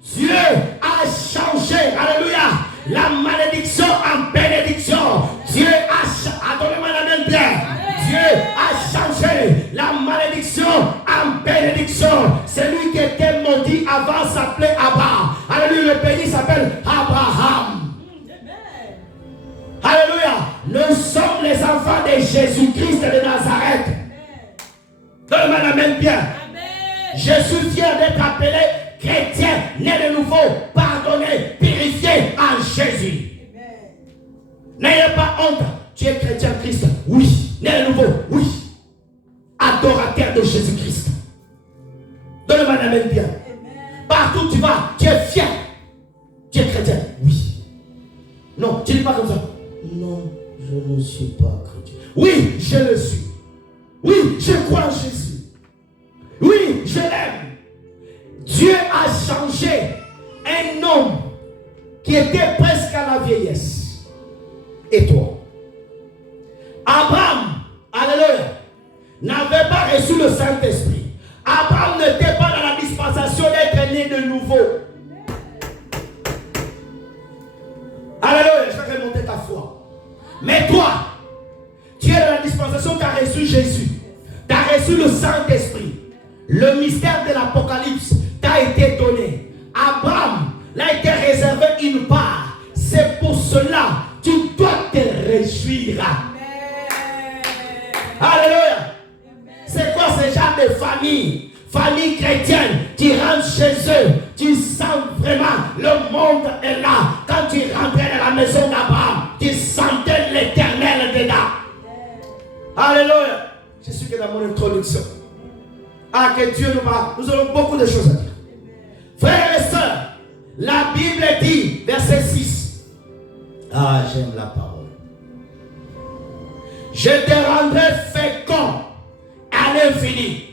Dieu a changé, alléluia, la malédiction en bénédiction. Dieu a changé, attendez-moi la main bien. Dieu a changé la malédiction en bénédiction. Celui qui était maudit avant s'appelait Abba. Alléluia, le pays s'appelle Abraham. Alléluia, nous sommes les enfants de Jésus-Christ de Nazareth. Donne-moi la main bien. Je suis fier d'être appelé chrétien, né de nouveau, pardonné, purifié en Jésus. N'ayez pas honte. Tu es chrétien Christ, oui. Né de nouveau, oui. Adorateur de Jésus-Christ. Donne-moi la main bien. Partout où tu vas, tu es fier. Tu es chrétien, oui. Non, tu n'es pas comme ça. Non, je ne suis pas chrétien. Oui, je le suis. Oui, je crois en Jésus. Oui, je l'aime. Dieu a changé un homme qui était presque à la vieillesse. Et toi? Abraham, alléluia, n'avait pas reçu le Saint-Esprit. Abraham n'était pas dans la dispensation d'être né de nouveau. Alléluia, je vais remonter ta foi. Mais toi, tu es dans la dispensation, tu as reçu Jésus. Tu as reçu le Saint-Esprit. Le mystère de l'Apocalypse t'a été donné. Abraham l'a été réservé une part. C'est pour cela que tu dois te réjouir. Alléluia. C'est quoi ce genre de famille? Famille chrétienne, tu rentres chez eux, tu sens vraiment le monde est là. Quand tu rentrais dans la maison d'Abraham, tu sentais l'Éternel dedans. Alléluia. Je suis que dans mon introduction. Ah, que Dieu nous va. Nous aurons beaucoup de choses à dire. Frères et sœurs, la Bible dit, verset 6. Ah, j'aime la parole. Je te rendrai fécond à l'infini.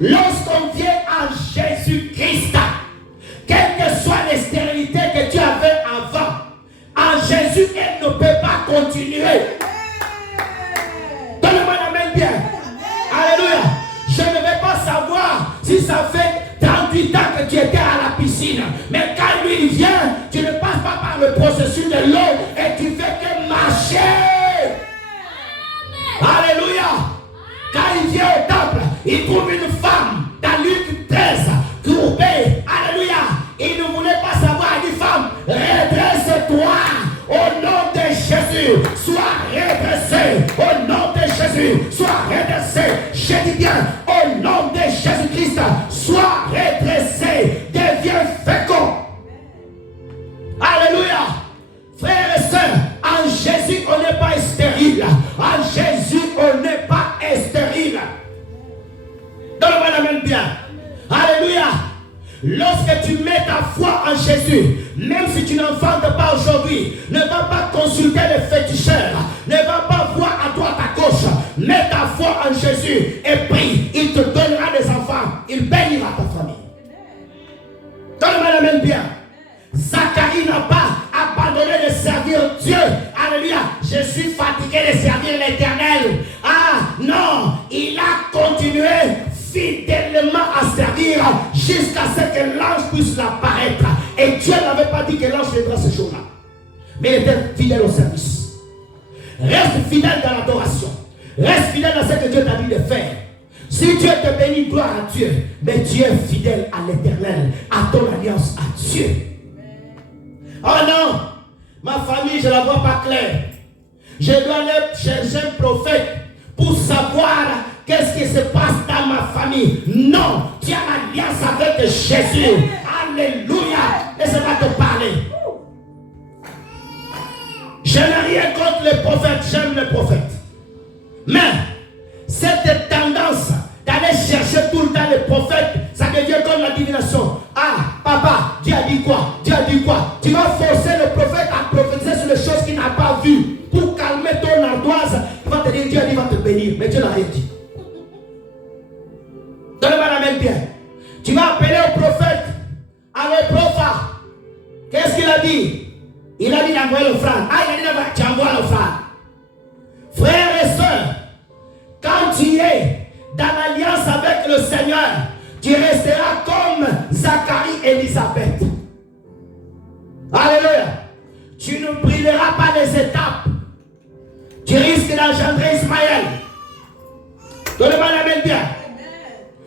Lorsqu'on vient en Jésus-Christ, quelle que soit les stérilités que tu avais avant, en Jésus, elle ne peut pas continuer. Donne-moi la main bien. Alléluia. Je ne vais pas savoir si ça fait 38 ans que tu étais à la piscine. Mais quand lui il vient, tu ne passes pas par le processus de l'eau et tu fais que marcher. Alléluia. Quand il vient au temple, il trouve une femme dans Luc 13, courbée. Alléluia. Il ne voulait pas savoir. Il dit, femme, redresse-toi au nom de Jésus. Sois redressé au nom de Jésus. Sois redressé. Je dis bien, au nom de Jésus-Christ, sois redressé. Deviens fécond. Alléluia. Frères et sœurs, en Jésus, on n'est pas stérile. En Jésus, on n'est pas stérile. Donne-moi la main bien. Alléluia. Lorsque tu mets ta foi en Jésus, même si tu n'enfantes pas aujourd'hui, ne va pas consulter les féticheurs, ne va pas voir à droite à gauche, mets ta foi en Jésus et prie. Il te donnera des enfants, il bénira ta famille. Donne-moi la main bien. Zacharie n'a pas abandonné de servir Dieu. Alléluia. Je suis fatigué de servir l'Éternel. Ah non, il a continué fidèlement à servir jusqu'à ce que l'ange puisse apparaître. Et Dieu n'avait pas dit que l'ange viendra ce jour-là. Mais il était fidèle au service. Reste fidèle dans l'adoration. Reste fidèle dans ce que Dieu t'a dit de faire. Si Dieu te bénit, gloire à Dieu. Mais tu es fidèle à l'Éternel, à ton alliance, à Dieu. Oh non, ma famille, je ne la vois pas claire. Je dois aller chercher un prophète pour savoir qu'est-ce qui se passe dans ma famille. Non, tu as l'alliance avec Jésus. Alléluia. Laisse-moi te parler. Je n'ai rien contre les prophètes, j'aime les prophètes. Mais cette tendance d'aller chercher tout le temps les prophètes, ça devient comme la divination. Ah, papa, Dieu a dit quoi? Dieu a dit quoi? Tu vas forcer le prophète à prophétiser sur les choses qu'il n'a pas vues. Pour calmer ton ardoise, il va te dire, Dieu a dit, il va te bénir. Mais Dieu n'a rien dit. Donne-moi la main bien. Tu vas appeler au prophète. Allez, prophète. Qu'est-ce qu'il a dit? Il a dit d'envoyer l'offrande. Ah, il a dit tu envoies l'offrande. Frères et sœurs, quand tu es dans l'alliance avec le Seigneur, tu resteras comme Zacharie et Élisabeth. Alléluia. Tu ne brûleras pas les étapes. Tu risques d'engendrer Ismaël. Donnez-moi la main bien.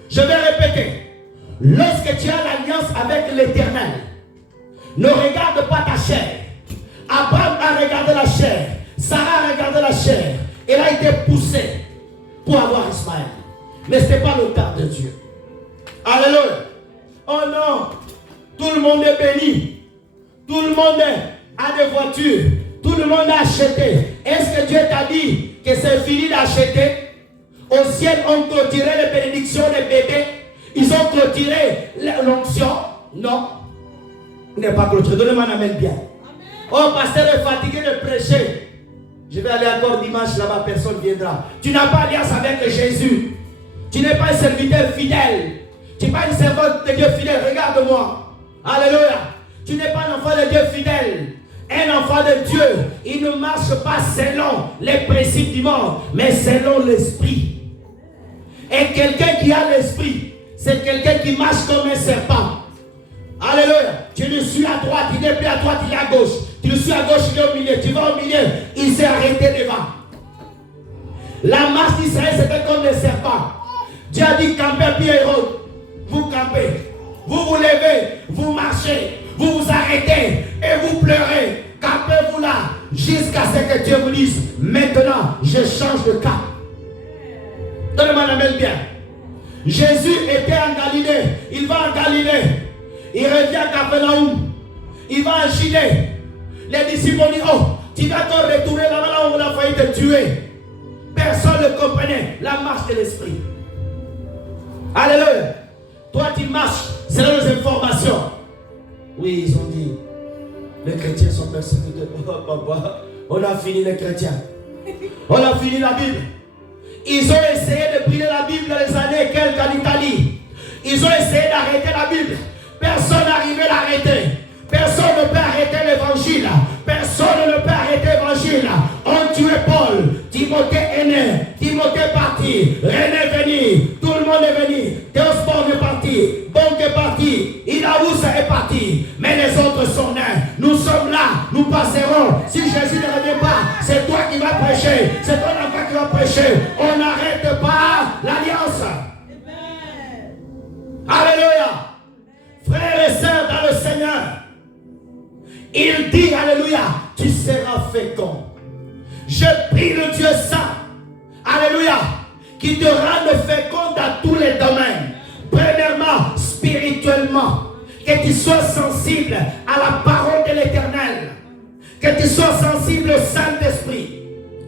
Je vais répéter. Lorsque tu as l'alliance avec l'Éternel, ne regarde pas ta chair. Abraham a regardé la chair. Sarah a regardé la chair. Elle a été poussée pour avoir Ismaël. Mais ce n'est pas le cas de Dieu. Alléluia. Oh non. Tout le monde est béni. Tout le monde a des voitures. Tout le monde a acheté. Est-ce que Dieu t'a dit que c'est fini d'acheter? Au ciel, on clôturait les bénédictions des bébés. Ils ont clôturé l'onction. Non. Il n'est pas clôturé. Donnez-moi la main bien. Oh, pasteur est fatigué de prêcher. Je vais aller encore dimanche là-bas, personne ne viendra. Tu n'as pas alliance avec Jésus. Tu n'es pas un serviteur fidèle. Tu n'es pas une servante de Dieu fidèle. Regarde-moi. Alléluia. Tu n'es pas un enfant de Dieu fidèle. Un enfant de Dieu, il ne marche pas selon les principes du monde, mais selon l'esprit. Et quelqu'un qui a l'esprit, c'est quelqu'un qui marche comme un serpent. Alléluia. Tu le suis à droite, il n'est plus à droite, il est à gauche. Tu le suis à gauche, il est au milieu. Tu vas au milieu, il s'est arrêté devant. La marche d'Israël, c'était comme des serpents. Dieu a dit campez, Pierre et Hérode. Vous campez. Vous vous levez, vous marchez, vous vous arrêtez et vous pleurez. Campez-vous là jusqu'à ce que Dieu vous dise maintenant, je change de cap. Donnez-moi la main bien. Jésus était en Galilée. Il va en Galilée. Il revient à Capharnaüm. Il va en Judée. Les disciples ont dit, oh, tu vas te retourner là-bas où on a failli te tuer. Personne ne comprenait la marche de l'esprit. Alléluia. Toi, tu marches selon les informations. Oui, ils ont dit, les chrétiens sont persécutés. Oh, papa, on a fini les chrétiens. On a fini la Bible. Ils ont essayé de brûler la Bible dans les années quelques en Italie. Ils ont essayé d'arrêter la Bible. Personne n'arrivait à l'arrêter. Personne ne peut arrêter l'évangile. Personne ne peut arrêter l'évangile. On tuait Paul. Timothée est né. Timothée est parti. René est venu. Tout le monde est venu. Théospore est parti. Bonk est parti. Inaous est parti. Mais les autres sont nés. Nous sommes là. Nous passerons. Si Jésus ne revient pas, c'est toi qui vas prêcher. C'est ton enfant qui va prêcher. On n'arrête pas l'alliance. Alléluia. Frères et sœurs dans le Seigneur, il dit, alléluia, tu seras fécond. Je prie le Dieu saint, alléluia, qui te rende fécond dans tous les domaines. Premièrement, spirituellement, que tu sois sensible à la parole de l'Éternel, que tu sois sensible au Saint-Esprit,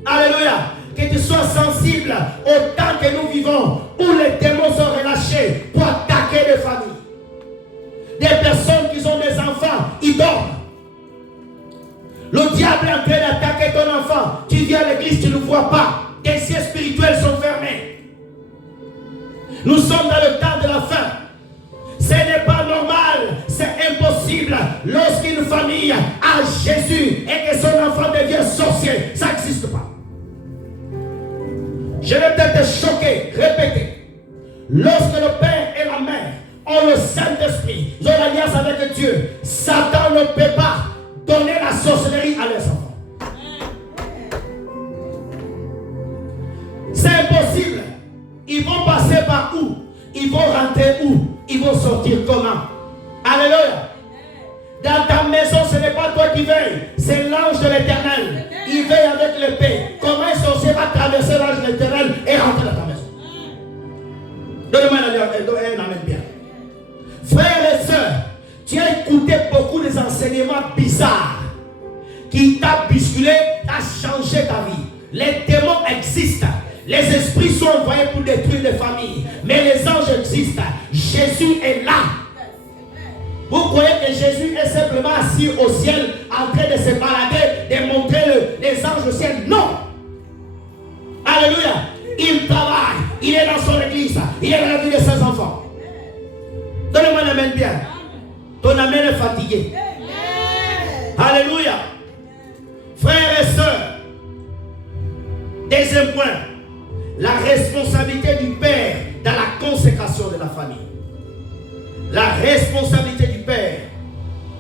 alléluia, que tu sois sensible au temps que nous vivons, où les démons sont relâchés pour attaquer les familles. Des personnes qui ont des enfants, ils dorment. Le diable est en train d'attaquer ton enfant. Tu viens à l'église, tu ne le vois pas. Tes cieux spirituels sont fermés. Nous sommes dans le temps de la fin. Ce n'est pas normal, c'est impossible. Lorsqu'une famille a Jésus et que son enfant devient sorcier, ça n'existe pas. Je vais peut-être te choquer, répéter. Lorsque le père et la mère ont le Saint-Esprit, ils ont l'alliance avec Dieu, Satan ne peut pas donner la sorcellerie à leurs enfants. C'est impossible. Ils vont passer par où? Ils vont rentrer où? Ils vont sortir comment? Alléluia. Dans ta maison, ce n'est pas toi qui veilles, c'est l'ange de l'Éternel. Il veille avec l'épée. Comment un sorcier va traverser l'ange de l'Éternel et rentrer dans ta maison? Donne-moi un amen bien. Frères et sœurs, tu as écouté beaucoup des enseignements bizarres qui t'ont bousculé, t'ont changé ta vie. Les démons existent. Les esprits sont envoyés pour détruire les familles. Mais les anges existent. Jésus est là. Vous croyez que Jésus est simplement assis au ciel en train de se balader, de montrer les anges au ciel? Non. Alléluia. Il travaille. Il est dans son église. Il est dans la vie de ses enfants. Donne-moi un amen bien. Ton amen est fatigué. Alléluia. Frères et sœurs, deuxième point, la responsabilité du père dans la consécration de la famille. La responsabilité du père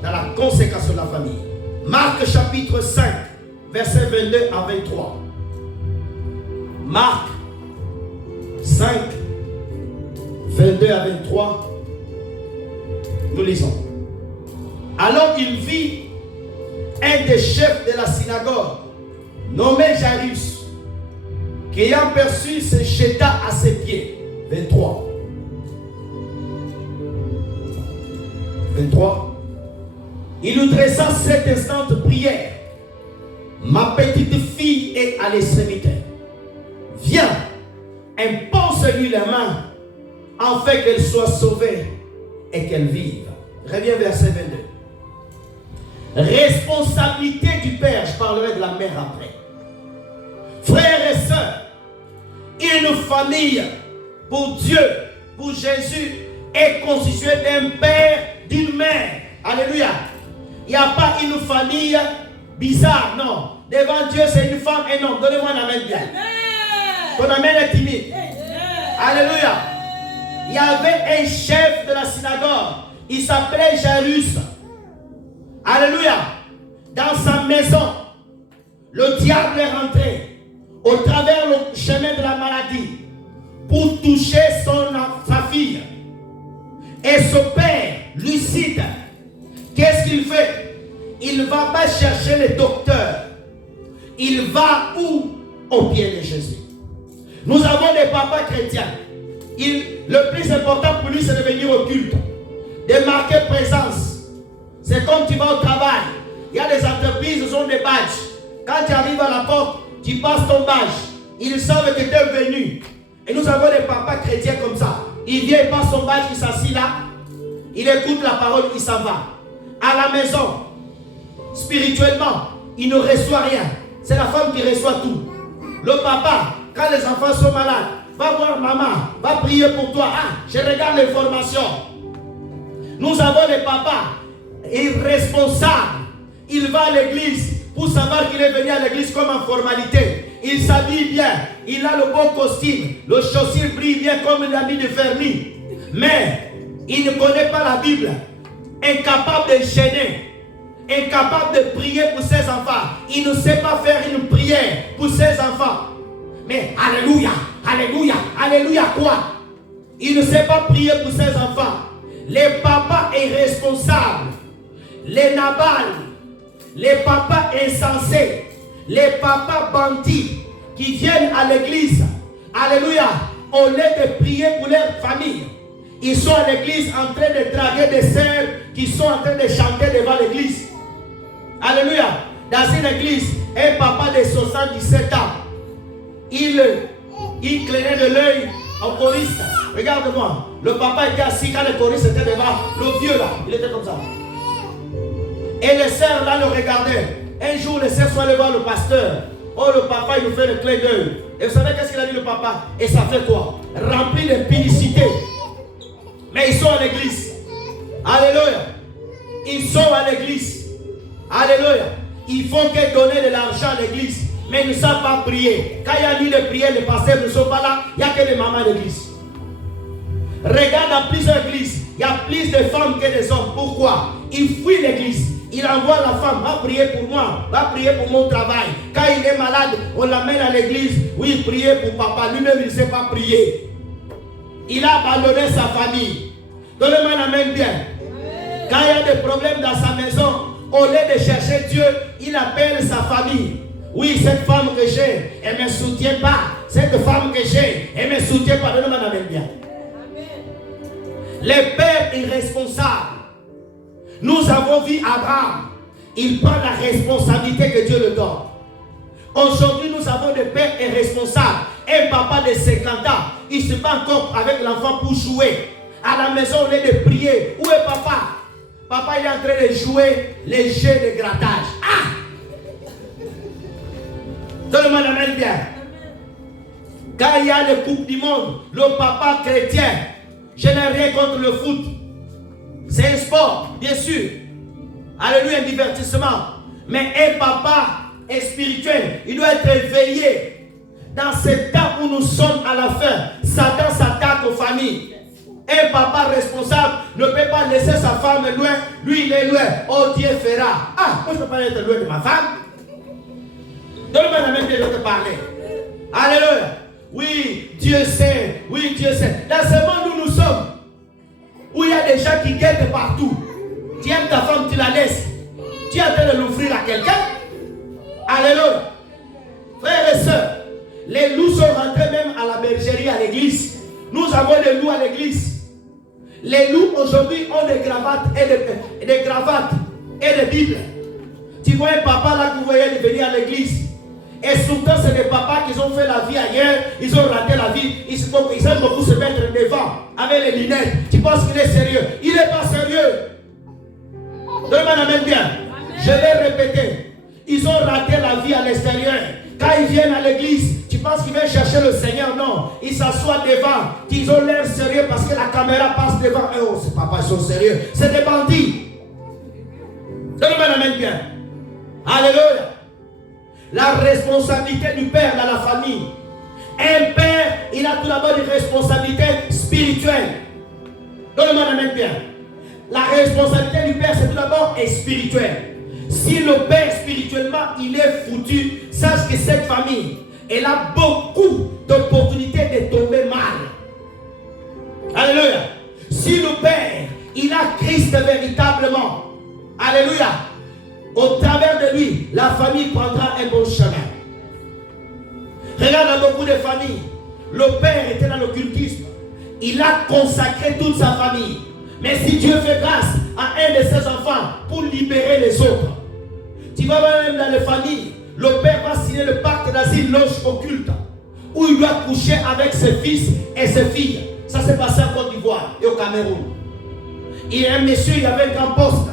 dans la consécration de la famille. Marc chapitre 5, versets 22 à 23. Marc 5, 22 à 23. Nous lisons. Alors il vit un des chefs de la synagogue, nommé Jairus, qui ayant perçu se jeta à ses pieds. 23. 23. Il nous dressa cette instante prière. Ma petite fille est à l'extrémité. Viens, impose-lui la main, afin qu'elle soit sauvée et qu'elle vive. Reviens verset 22. Responsabilité du père, je parlerai de la mère après. Frères et sœurs, une famille pour Dieu, pour Jésus, est constituée d'un père, d'une mère. Alléluia. Il n'y a pas une famille bizarre, non. Devant Dieu, c'est une femme et un homme. Donnez-moi un amen bien. Ton amen est timide. Alléluia. Il y avait un chef de la synagogue. Il s'appelait Jairus. Alléluia. Dans sa maison, le diable est rentré au travers le chemin de la maladie pour toucher sa fille. Et ce père, lucide, qu'est-ce qu'il fait? Il ne va pas chercher les docteurs. Il va où? Au pied de Jésus. Nous avons des papas chrétiens. Le plus important pour lui, c'est de venir au culte, de marquer présence. C'est comme tu vas au travail. Il y a des entreprises, ils ont des badges. Quand tu arrives à la porte, tu passes ton badge. Ils savent que tu es venu. Et nous avons des papas chrétiens comme ça. Il vient, il passe son badge, il s'assit là. Il écoute la parole, il s'en va. À la maison, spirituellement, il ne reçoit rien. C'est la femme qui reçoit tout. Le papa, quand les enfants sont malades, va voir maman, va prier pour toi. Ah, je regarde l'information. Nous avons des papas irresponsables. Il va à l'église pour savoir qu'il est venu à l'église comme en formalité. Il s'habille bien, il a le bon costume, le chaussure brille bien comme l'habit de vernis. Mais il ne connaît pas la Bible, incapable de gêner, incapable de prier pour ses enfants. Il ne sait pas faire une prière pour ses enfants. Mais alléluia, alléluia, alléluia quoi? Il ne sait pas prier pour ses enfants. Les papas irresponsables, les nabals, les papas insensés, les papas bandits qui viennent à l'église, alléluia, au lieu de prier pour leur famille, ils sont à l'église en train de draguer des sœurs qui sont en train de chanter devant l'église. Alléluia. Dans une église, un papa de 77 ans, il clignait de l'œil au choriste. Regarde-moi, le papa était assis quand le choriste était devant, le vieux là, il était comme ça. Et les sœurs là le regardaient. Un jour, les sœurs sont allées voir le pasteur. Oh, le papa, il nous fait le clin d'œil. Et vous savez qu'est-ce qu'il a dit le papa? Et ça fait quoi? Rempli de publicité. Mais ils sont à l'église. Alléluia. Ils sont à l'église. Alléluia. Ils font que donner de l'argent à l'église. Mais ils ne savent pas prier. Quand il y a lieu de prière, les pasteurs ne sont pas là. Il n'y a que les mamans à l'église. Regarde dans plusieurs églises. Il y a plus de femmes que des hommes. Pourquoi? Ils fuient l'église. Il envoie la femme, va prier pour moi, va prier pour mon travail. Quand il est malade, on l'amène à l'église. Oui, prier pour papa. Lui-même, il ne sait pas prier. Il a abandonné sa famille. Donnez-moi un amen bien. Quand il y a des problèmes dans sa maison, au lieu de chercher Dieu, il appelle sa famille. Oui, cette femme que j'ai, elle ne me soutient pas. Cette femme que j'ai, elle ne me soutient pas. Donnez-moi un amen bien. Les pères irresponsables. Nous avons vu Abraham. Il prend la responsabilité que Dieu le donne. Aujourd'hui, nous avons des pères irresponsables. Un papa de 50 ans, il se bat encore avec l'enfant pour jouer. À la maison, on est de prier. Où est papa? Papa, il est en train de jouer les jeux de grattage. Ah! Donne-moi la main bien. Quand il y a les coupes du monde, le papa chrétien, je n'ai rien contre le foot. C'est un sport, bien sûr. Alléluia, un divertissement. Mais un papa est spirituel. Il doit être éveillé. Dans ce temps où nous sommes à la fin, Satan s'attaque aux familles. Un papa responsable ne peut pas laisser sa femme loin. Lui, il est loin. Oh, Dieu fera. Ah, moi, je ne peux pas être loin de ma femme. Donne-moi la même que je te parler. Alléluia. Oui, Dieu sait. Oui, Dieu sait. Dans ce monde où nous sommes, où il y a des gens qui guettent partout. Tu aimes ta femme, tu la laisses. Tu es en train de l'offrir à quelqu'un. Alléluia. Frères et sœurs, les loups sont rentrés même à la bergerie, à l'église. Nous avons des loups à l'église. Les loups aujourd'hui ont des cravates et des cravates et des bibles. Tu vois un papa là que vous voyez venir à l'église. Et souvent c'est des papas qui ont fait la vie ailleurs. Ils ont raté la vie. Ils aiment beaucoup se mettre devant avec les lunettes. Tu penses qu'il est sérieux? Il n'est pas sérieux. Donne-moi la main bien. Je vais répéter. Ils ont raté la vie à l'extérieur. Quand ils viennent à l'église, tu penses qu'ils viennent chercher le Seigneur? Non. Ils s'assoient devant. Ils ont l'air sérieux parce que la caméra passe devant eux. Oh, ces papas sont sérieux. C'est des bandits. Donne-moi la main bien. Alléluia. La responsabilité du père dans la famille. Un père, il a tout d'abord une responsabilité spirituelle. Donne-moi la main bien. La responsabilité du père, c'est tout d'abord spirituelle. Si le père spirituellement, il est foutu, sache que cette famille, elle a beaucoup d'opportunités de tomber mal. Alléluia. Si le père, il a Christ véritablement, alléluia, au travers de lui, la famille prendra un bon chemin. Regarde dans beaucoup de familles, le père était dans l'occultisme. Il a consacré toute sa famille. Mais si Dieu fait grâce à un de ses enfants pour libérer les autres, tu vas voir même dans les familles, le père va signer le pacte d'asile loge occulte, où il doit coucher avec ses fils et ses filles. Ça s'est passé en Côte d'Ivoire et au Cameroun. Il y a un monsieur, il avait un grand poste.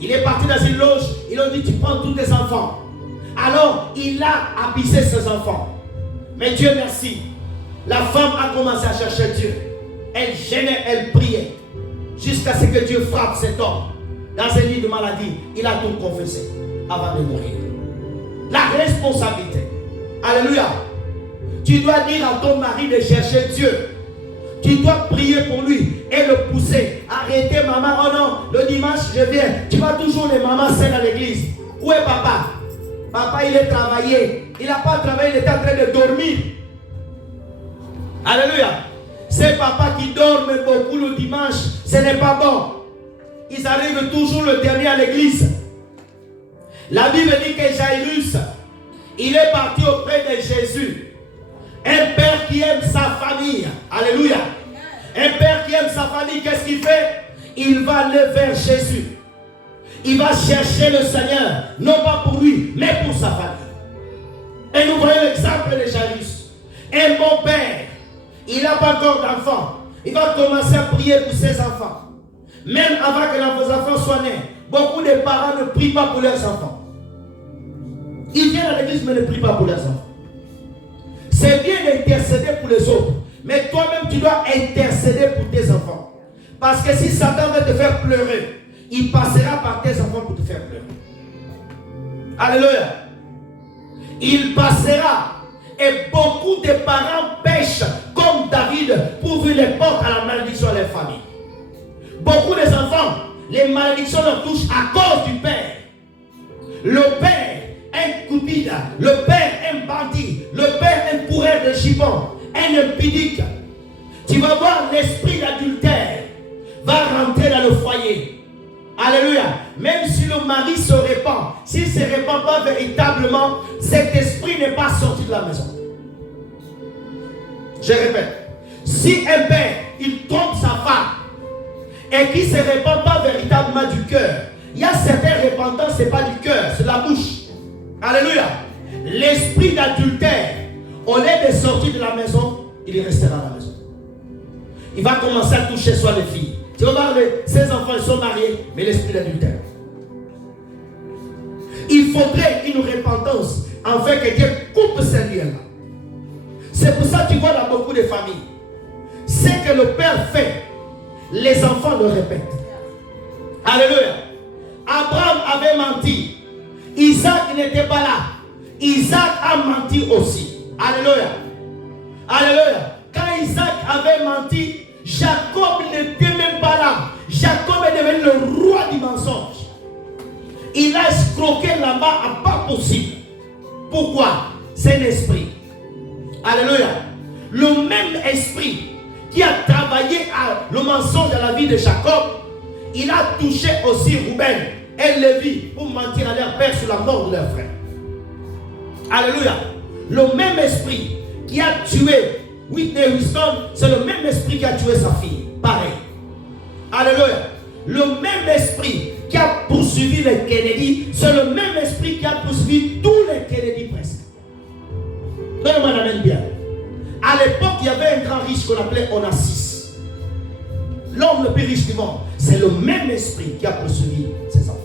Il est parti dans une loge, ils ont dit tu prends tous tes enfants. Alors il a abusé ses enfants. Mais Dieu merci, la femme a commencé à chercher Dieu. Elle gênait, elle priait, jusqu'à ce que Dieu frappe cet homme. Dans un lit de maladie, il a tout confessé avant de mourir. La responsabilité. Alléluia. Tu dois dire à ton mari de chercher Dieu. Tu dois prier pour lui et le pousser. Arrêtez maman, oh non, le dimanche je viens. Tu vois toujours les mamans seules à l'église. Où est papa? Papa il est travaillé. Il n'a pas travaillé, il était en train de dormir. Alléluia. C'est papa qui dorment beaucoup le dimanche. Ce n'est pas bon. Ils arrivent toujours le dernier à l'église. La Bible dit que Jairus, il est parti auprès de Jésus. Un père qui aime sa famille. Alléluia. Un père qui aime sa famille, qu'est-ce qu'il fait? Il va aller vers Jésus. Il va chercher le Seigneur. Non pas pour lui, mais pour sa famille. Et nous voyons l'exemple de Jairus. Un bon père, il n'a pas encore d'enfants. Il va commencer à prier pour ses enfants. Même avant que leurs enfants soient nés, beaucoup de parents ne prient pas pour leurs enfants. Ils viennent à l'église mais ne prient pas pour leurs enfants. C'est bien d'intercéder pour les autres, mais toi-même tu dois intercéder pour tes enfants. Parce que si Satan veut te faire pleurer, il passera par tes enfants pour te faire pleurer. Alléluia. Il passera. Et beaucoup de parents pêchent comme David pour ouvrir les portes à la malédiction à leur famille. Beaucoup des enfants, les malédictions leur touchent à cause du père. Le père, un coupide, le père, un bandit, le père, un coureur de chibon, un impudique. Tu vas voir l'esprit d'adultère va rentrer dans le foyer. Alléluia. Même si le mari se répand, s'il ne se répand pas véritablement, cet esprit n'est pas sorti de la maison. Je répète. Si un père, il trompe sa femme et qu'il ne se répand pas véritablement du cœur, il y a certaines repentances, ce n'est pas du cœur, c'est la bouche. Alléluia. L'esprit d'adultère, au lieu de sortir de la maison, il restera à la maison. Il va commencer à toucher soit les filles. Tu vas voir, ces enfants ils sont mariés, mais l'esprit d'adultère. Il faudrait une repentance afin que Dieu coupe ces liens-là. C'est pour ça que tu vois dans beaucoup de familles, ce que le père fait, les enfants le répètent. Alléluia. Abraham avait menti. Isaac n'était pas là. Isaac a menti aussi. Alléluia. Alléluia. Quand Isaac avait menti, Jacob n'était même pas là. Jacob est devenu le roi du mensonge. Il a escroqué là-bas à pas possible. Pourquoi? C'est l'esprit. Alléluia. Le même esprit qui a travaillé le mensonge dans la vie de Jacob, il a touché aussi Rouben et Lévi pour mentir à leur père sur la mort de leur frère. Alléluia. Le même esprit qui a tué Whitney Houston, c'est le même esprit qui a tué sa fille. Pareil. Alléluia. Le même esprit qui a poursuivi les Kennedy, c'est le même esprit qui a poursuivi tous les Kennedy presque. Donnez-moi la main bien. À l'époque, il y avait un grand riche qu'on appelait Onassis. L'homme le plus riche du monde. C'est le même esprit qui a poursuivi ses enfants.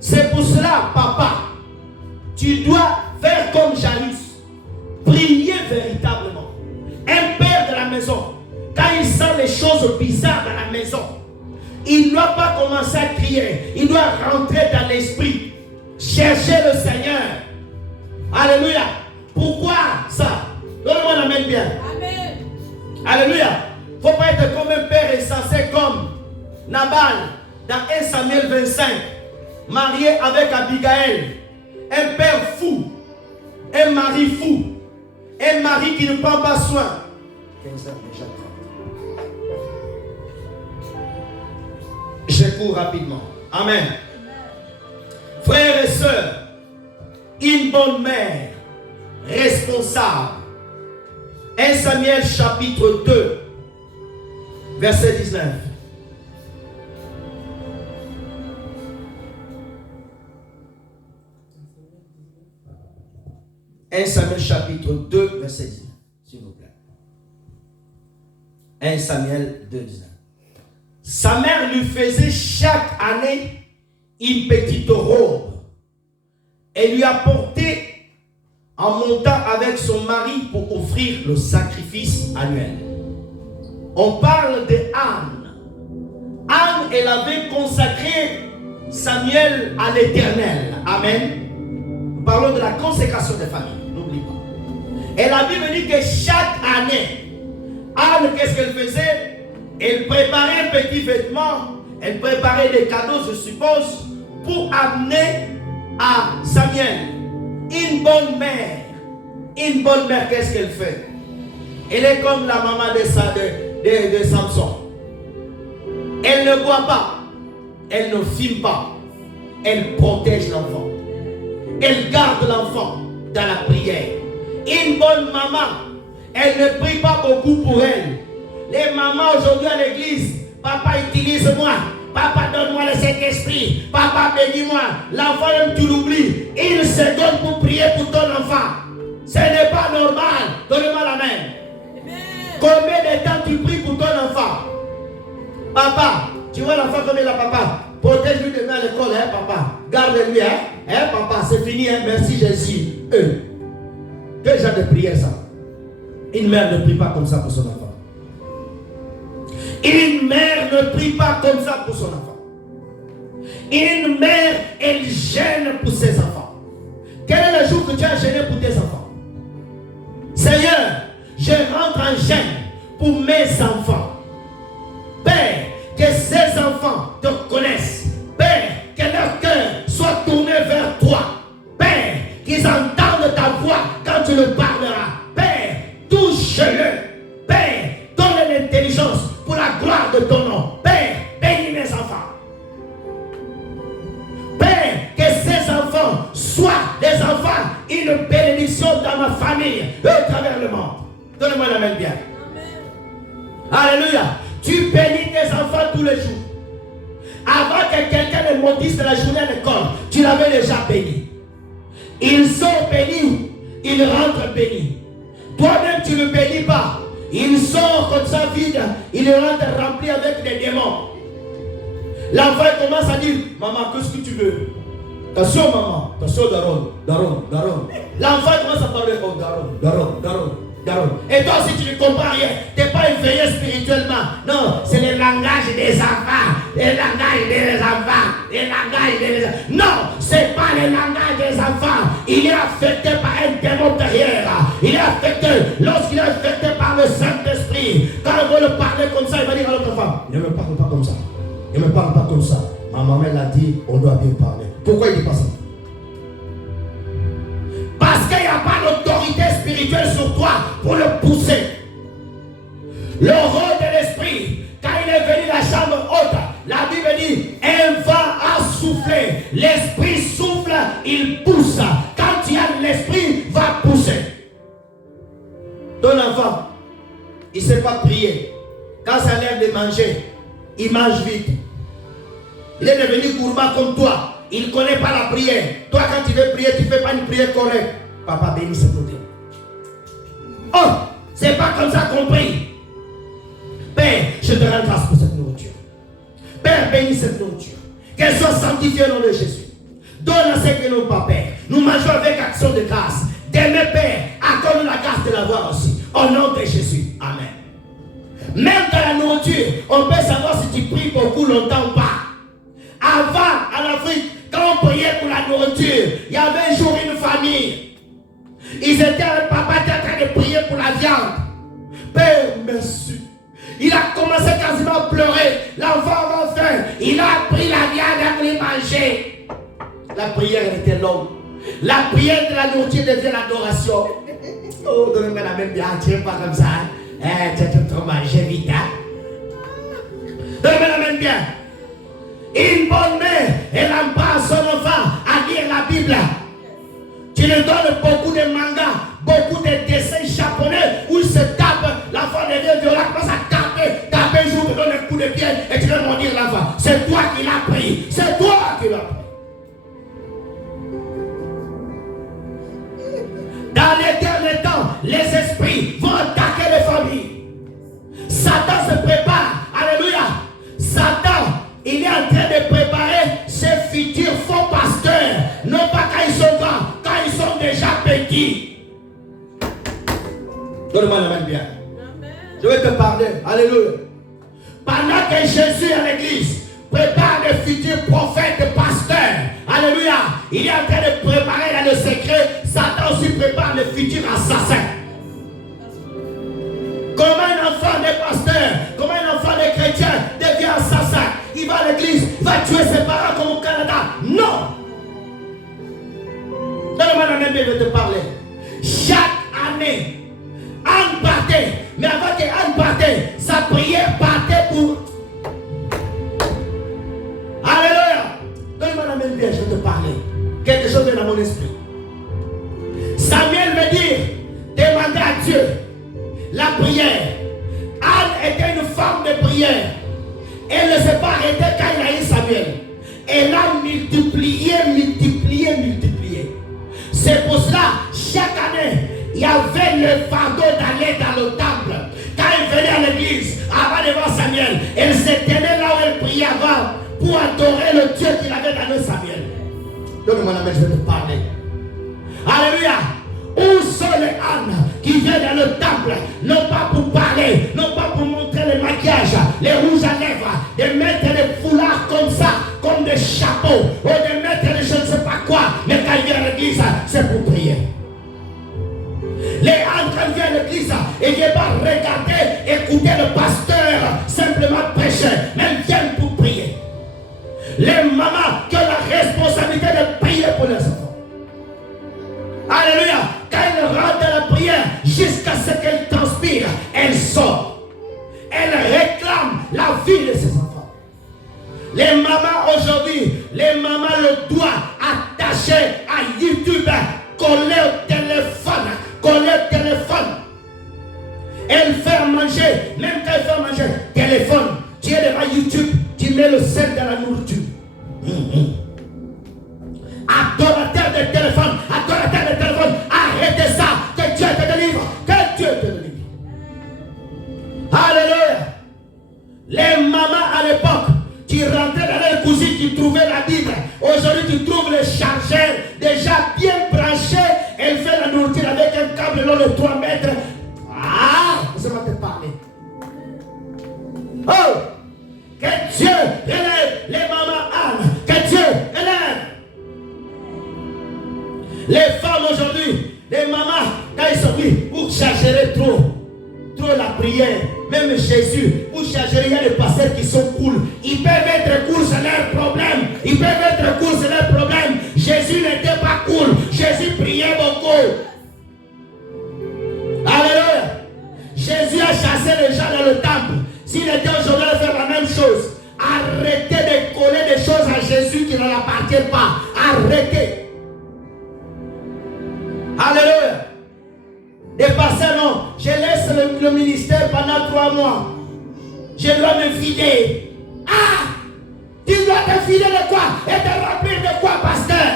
C'est pour cela, papa, tu dois faire comme Jairus. Prier véritablement. Un père de la maison, quand il sent les choses bizarres dans la maison, il ne doit pas commencer à crier. Il doit rentrer dans l'esprit. chercher le Seigneur. Alléluia. Pourquoi ça? Donne-moi la main bien. Amen. Alléluia. Il ne faut pas être comme un père insensé comme Nabal dans 1 Samuel 25, marié avec Abigail. Un père fou, un mari fou, un mari qui ne prend pas soin. 15 heures déjà 30. Je cours rapidement. Amen. Frères et sœurs, une bonne mère responsable. 1 Samuel chapitre 2, verset 19. « 1 Samuel chapitre 2, verset 19, s'il vous plaît. 1 Samuel 2, 19. Sa mère lui faisait chaque année une petite robe et lui apportait en montant avec son mari pour offrir le sacrifice annuel. On parle de Anne. Anne, elle avait consacré Samuel à l'Éternel. Amen. Nous parlons de la consécration des familles. N'oublie pas. Et la Bible dit que chaque année, Anne, qu'est-ce qu'elle faisait? Elle préparait un petit vêtement, elle préparait des cadeaux, je suppose, pour amener à Samuel. Une bonne mère, qu'est-ce qu'elle fait? Elle est comme la maman de Samson. Elle ne boit pas, elle ne fume pas, elle protège l'enfant. Elle garde l'enfant dans la prière. Une bonne maman, elle ne prie pas beaucoup pour elle. Les mamans aujourd'hui à l'église, papa utilise-moi, papa donne-moi le Saint-Esprit, papa bénis-moi. L'enfant même tu l'oublies. Une seconde pour prier pour ton enfant. Ce n'est pas normal. Donne-moi la main. Combien de temps tu pries pour ton enfant? Papa, tu vois l'enfant comme il a papa. Protège-lui demain à l'école, hein, papa. Garde-lui, hein, papa, c'est fini, hein, merci Jésus. Quel genre de prière ça? Une mère ne prie pas comme ça pour son enfant. Une mère ne prie pas comme ça pour son enfant. Une mère, elle gêne pour ses enfants. Quel est le jour que tu as gêné pour tes enfants? Seigneur, je rentre en gêne pour mes enfants. Père, que ces enfants te connaissent. Père, que leur cœur soit tourné vers toi. Père, qu'ils entendent ta voix quand tu leur parleras. Père, touche-le. Père, donne l'intelligence pour la gloire de ton nom. Père, bénis mes enfants. Père, que ces enfants soient des enfants, une bénédiction dans ma famille et à travers le monde. Donnez-moi la main bien. Alléluia. Tu bénis tes enfants tous les jours. Avant que quelqu'un ne maudisse la journée à l'école, tu l'avais déjà béni. Ils sont bénis, ils rentrent bénis. Toi-même, tu ne bénis pas. Il sort comme ça vide, il rentre rempli avec des démons. L'enfant commence à dire, maman, qu'est-ce que tu veux? Attention, maman, attention, daron. L'enfant commence à parler, oh, daron. Et toi, si tu ne comprends rien, tu n'es pas éveillé spirituellement. Non, c'est le langage des enfants. Non, ce n'est pas le langage des enfants. Il est affecté par un démon derrière. Il est affecté, lorsqu'il est affecté par le Saint-Esprit. Quand on veut le parler comme ça, il va dire à l'autre femme, ne me parle pas comme ça. Ne me parle pas comme ça. Ma maman l'a dit, on doit bien parler. Pourquoi il dit pas ça? Parce qu'il n'y a pas l'autorité spirituelle sur toi pour le pousser. Le rôle de l'esprit, quand il est venu la chambre haute, la Bible dit, un vent a soufflé. L'esprit souffle, il pousse. Quand il y a l'esprit, va pousser. Ton enfant, il ne sait pas prier. Quand ça a l'air de manger, il mange vite. Il est devenu gourmand comme toi. Il ne connaît pas la prière. Toi, quand tu veux prier, tu ne fais pas une prière correcte. Papa, bénis ce côté. Oh, c'est pas comme ça qu'on prie. Père, je te rends grâce pour cette nourriture. Père, bénis cette nourriture. Qu'elle soit sanctifiée au nom de Jésus. Donne à ce que nous pas, Père. Nous mangeons avec action de grâce. Demain, Père, accorde-nous la grâce de l'avoir aussi. Au nom de Jésus. Amen. Même dans la nourriture, on peut savoir si tu pries beaucoup longtemps ou pas. Avant, en Afrique, quand on priait pour la nourriture, nourriture. Il y avait un jour une famille. Papa était en train de prier pour la viande. Père, merci. Il a commencé quasiment à pleurer. L'enfant avait faim. Il a pris la viande et a voulu manger. La prière était longue. La prière de la nourriture devient l'adoration. Oh, donnez-moi la même bien. Tu n'es pas comme ça. Tu as trop mangé vite. Donnez-moi la même bien. Une bonne mère, elle embrasse son enfant à lire la Bible. Tu lui donnes beaucoup de mangas, beaucoup de dessins japonais où il se tape, l'enfant devient violent, commence à taper un jour, te donne un coup de pied et tu vas maudire l'enfant. C'est toi qui l'as pris. C'est toi qui l'as pris. Dans l'éternel temps, les esprits vont attaquer les familles. Satan se prépare. Alléluia. Satan, il est en train de préparer ses futurs faux pasteurs. Non pas quand ils sont grands, quand ils sont déjà petits. Donne-moi la main bien. Je vais te parler. Alléluia. Pendant que Jésus à l'église prépare les futurs prophètes pasteurs. Alléluia. Il est en train de préparer dans le secret. Satan aussi prépare les futurs assassins. Comment un enfant de pasteur, comment un enfant de chrétien devient assassin? Il va à l'église, il va tuer ses parents comme au Canada. Non! Donne-moi la main, je vais te parler. Chaque année, Anne partait. Mais avant qu'Anne partait, sa prière partait pour... Alléluia! Donne-moi la main, je vais te parler. Quelque chose vient dans mon esprit. Samuel veut dire, demander à Dieu la prière. Anne était une femme de prière. Elle ne s'est pas arrêtée quand il a eu Samuel. Elle a multiplié. C'est pour cela, chaque année, il y avait le fardeau d'aller dans le temple. Quand elle venait à l'église, avant de voir Samuel, elle se tenait là où elle priait avant pour adorer le Dieu qu'il avait donné Samuel. Donne-moi la main, je vais te parler. Alléluia. Où sont les ânes qui viennent dans le temple, non pas pour parler, non pas pour montrer le maquillage, les rouges à lèvres, de mettre des foulards comme ça, comme des chapeaux, ou de mettre des je ne sais pas quoi, mais quand ils viennent à l'église, c'est pour prier. Les ânes, quand ils viennent à l'église, ils ne viennent pas regarder, écouter le pasteur, simplement prêcher, mais ils viennent pour prier. Les mamans qui ont la responsabilité de prier pour les enfants. Alléluia. Quand elle rentre dans la prière, jusqu'à ce qu'elle transpire, elle sort. Elle réclame la vie de ses enfants. Les mamans aujourd'hui, les mamans le doigt attaché à YouTube, collé au téléphone. Elle fait manger, même quand elle fait manger, téléphone. Tu es devant YouTube, tu mets le sel dans la nourriture. Adorateur de téléphone, arrêtez ça, que Dieu te délivre, Alléluia. Les mamans à l'époque, tu rentrais dans leur cousine, tu trouvais la Bible. Aujourd'hui, tu trouves le chargeur déjà bien branché. Elle fait la nourriture avec un câble long de 3 mètres. Ah, je vais te parler. Oh, que Dieu élève les mamans âmes, que Dieu élève. Les femmes aujourd'hui, les mamans, quand ils sont mis, vous chargerez trop la prière. Même Jésus, vous chargerez, il y a des pasteurs qui sont cool. Ils peuvent être cool, c'est leur problème. Jésus n'était pas cool. Jésus priait beaucoup. Alléluia. Jésus a chassé les gens dans le temple. S'il était aujourd'hui à faire la même chose, arrêtez de coller des choses à Jésus qui ne l'appartiennent pas. Arrêtez. Alléluia. Des pasteurs, non. Je laisse le ministère pendant 3 mois. Je dois me vider. Ah! Tu dois te vider de quoi? Et te remplir de quoi, pasteur?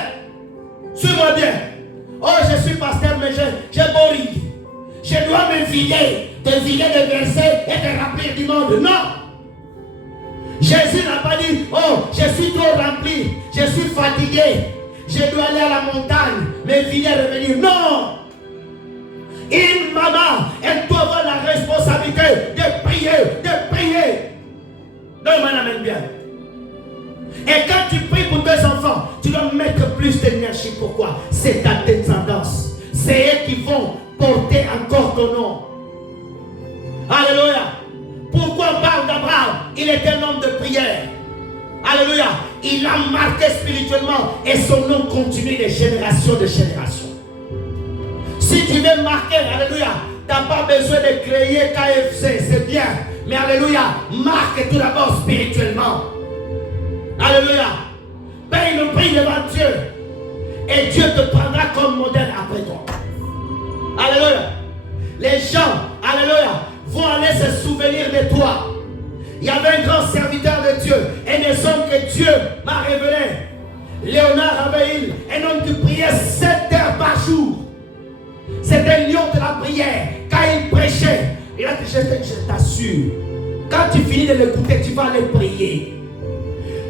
Suis-moi bien. Oh, je suis pasteur, mais j'ai boring. Je dois me vider. Te vider de versets et te remplir du monde. Non. Jésus n'a pas dit, oh, je suis trop rempli. Je suis fatigué. Je dois aller à la montagne, me vider et revenir. Non! Une maman, elle doit avoir la responsabilité de prier. Donne-moi la main bien. Et quand tu pries pour tes enfants, tu dois mettre plus d'énergie. il était un homme de prière. Alléluia. Il a marqué spirituellement et son nom continue de génération de génération. Si tu veux marquer, alléluia, tu n'as pas besoin de créer KFC, c'est bien. Mais alléluia, marque tout d'abord spirituellement. Alléluia. Paye le prix devant Dieu. Et Dieu te prendra comme modèle après toi. Alléluia. Les gens, alléluia, vont aller se souvenir de toi. Il y avait un grand serviteur de Dieu. Un des hommes que Dieu m'a révélé. Léonard Raveil, un homme qui priait 7 heures par jour. C'était un lion de la prière. Quand il prêchait, il a dit, je t'assure, quand tu finis de l'écouter, tu vas aller prier.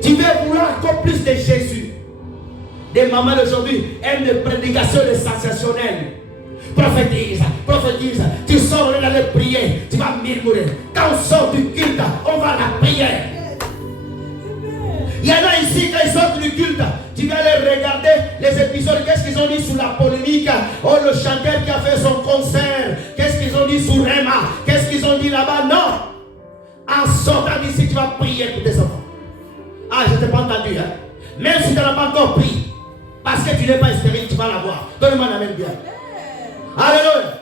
Tu veux vouloir encore plus de Jésus. Des mamans d'aujourd'hui aiment les prédications sensationnelles. Prophétise, prophétise. Tu sors, on va aller prier. Tu vas murmurer. Quand on sort du culte, on va à la prière. Il y en a ici, quand ils sortent du culte, tu vas aller regarder les épisodes. Qu'est-ce qu'ils ont dit sur la polémique? Oh, le chanteur qui a fait son concert. Qu'est-ce qu'ils ont dit sur Rema? Qu'est-ce qu'ils ont dit là-bas? Non. En sortant d'ici, tu vas prier pour tes enfants. Ah, je ne t'ai pas entendu. Hein? Même si tu n'as pas encore prié, parce que tu n'es pas stérile, tu vas l'avoir. Donne-moi la même bien. Alléluia.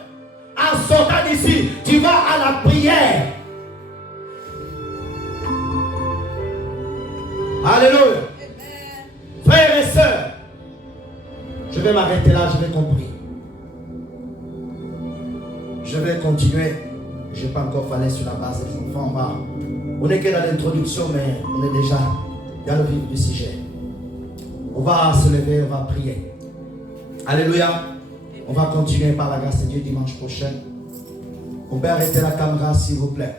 En sortant d'ici, tu vas à la prière. Alléluia. Frères et sœurs, je vais m'arrêter là, je vais compris. Je vais continuer. Je n'ai pas encore fallu sur la base des enfants. On n'est que dans l'introduction, mais on est déjà dans le vif du sujet. On va se lever, on va prier. Alléluia. On va continuer par la grâce de Dieu dimanche prochain. On peut arrêter la caméra s'il vous plaît.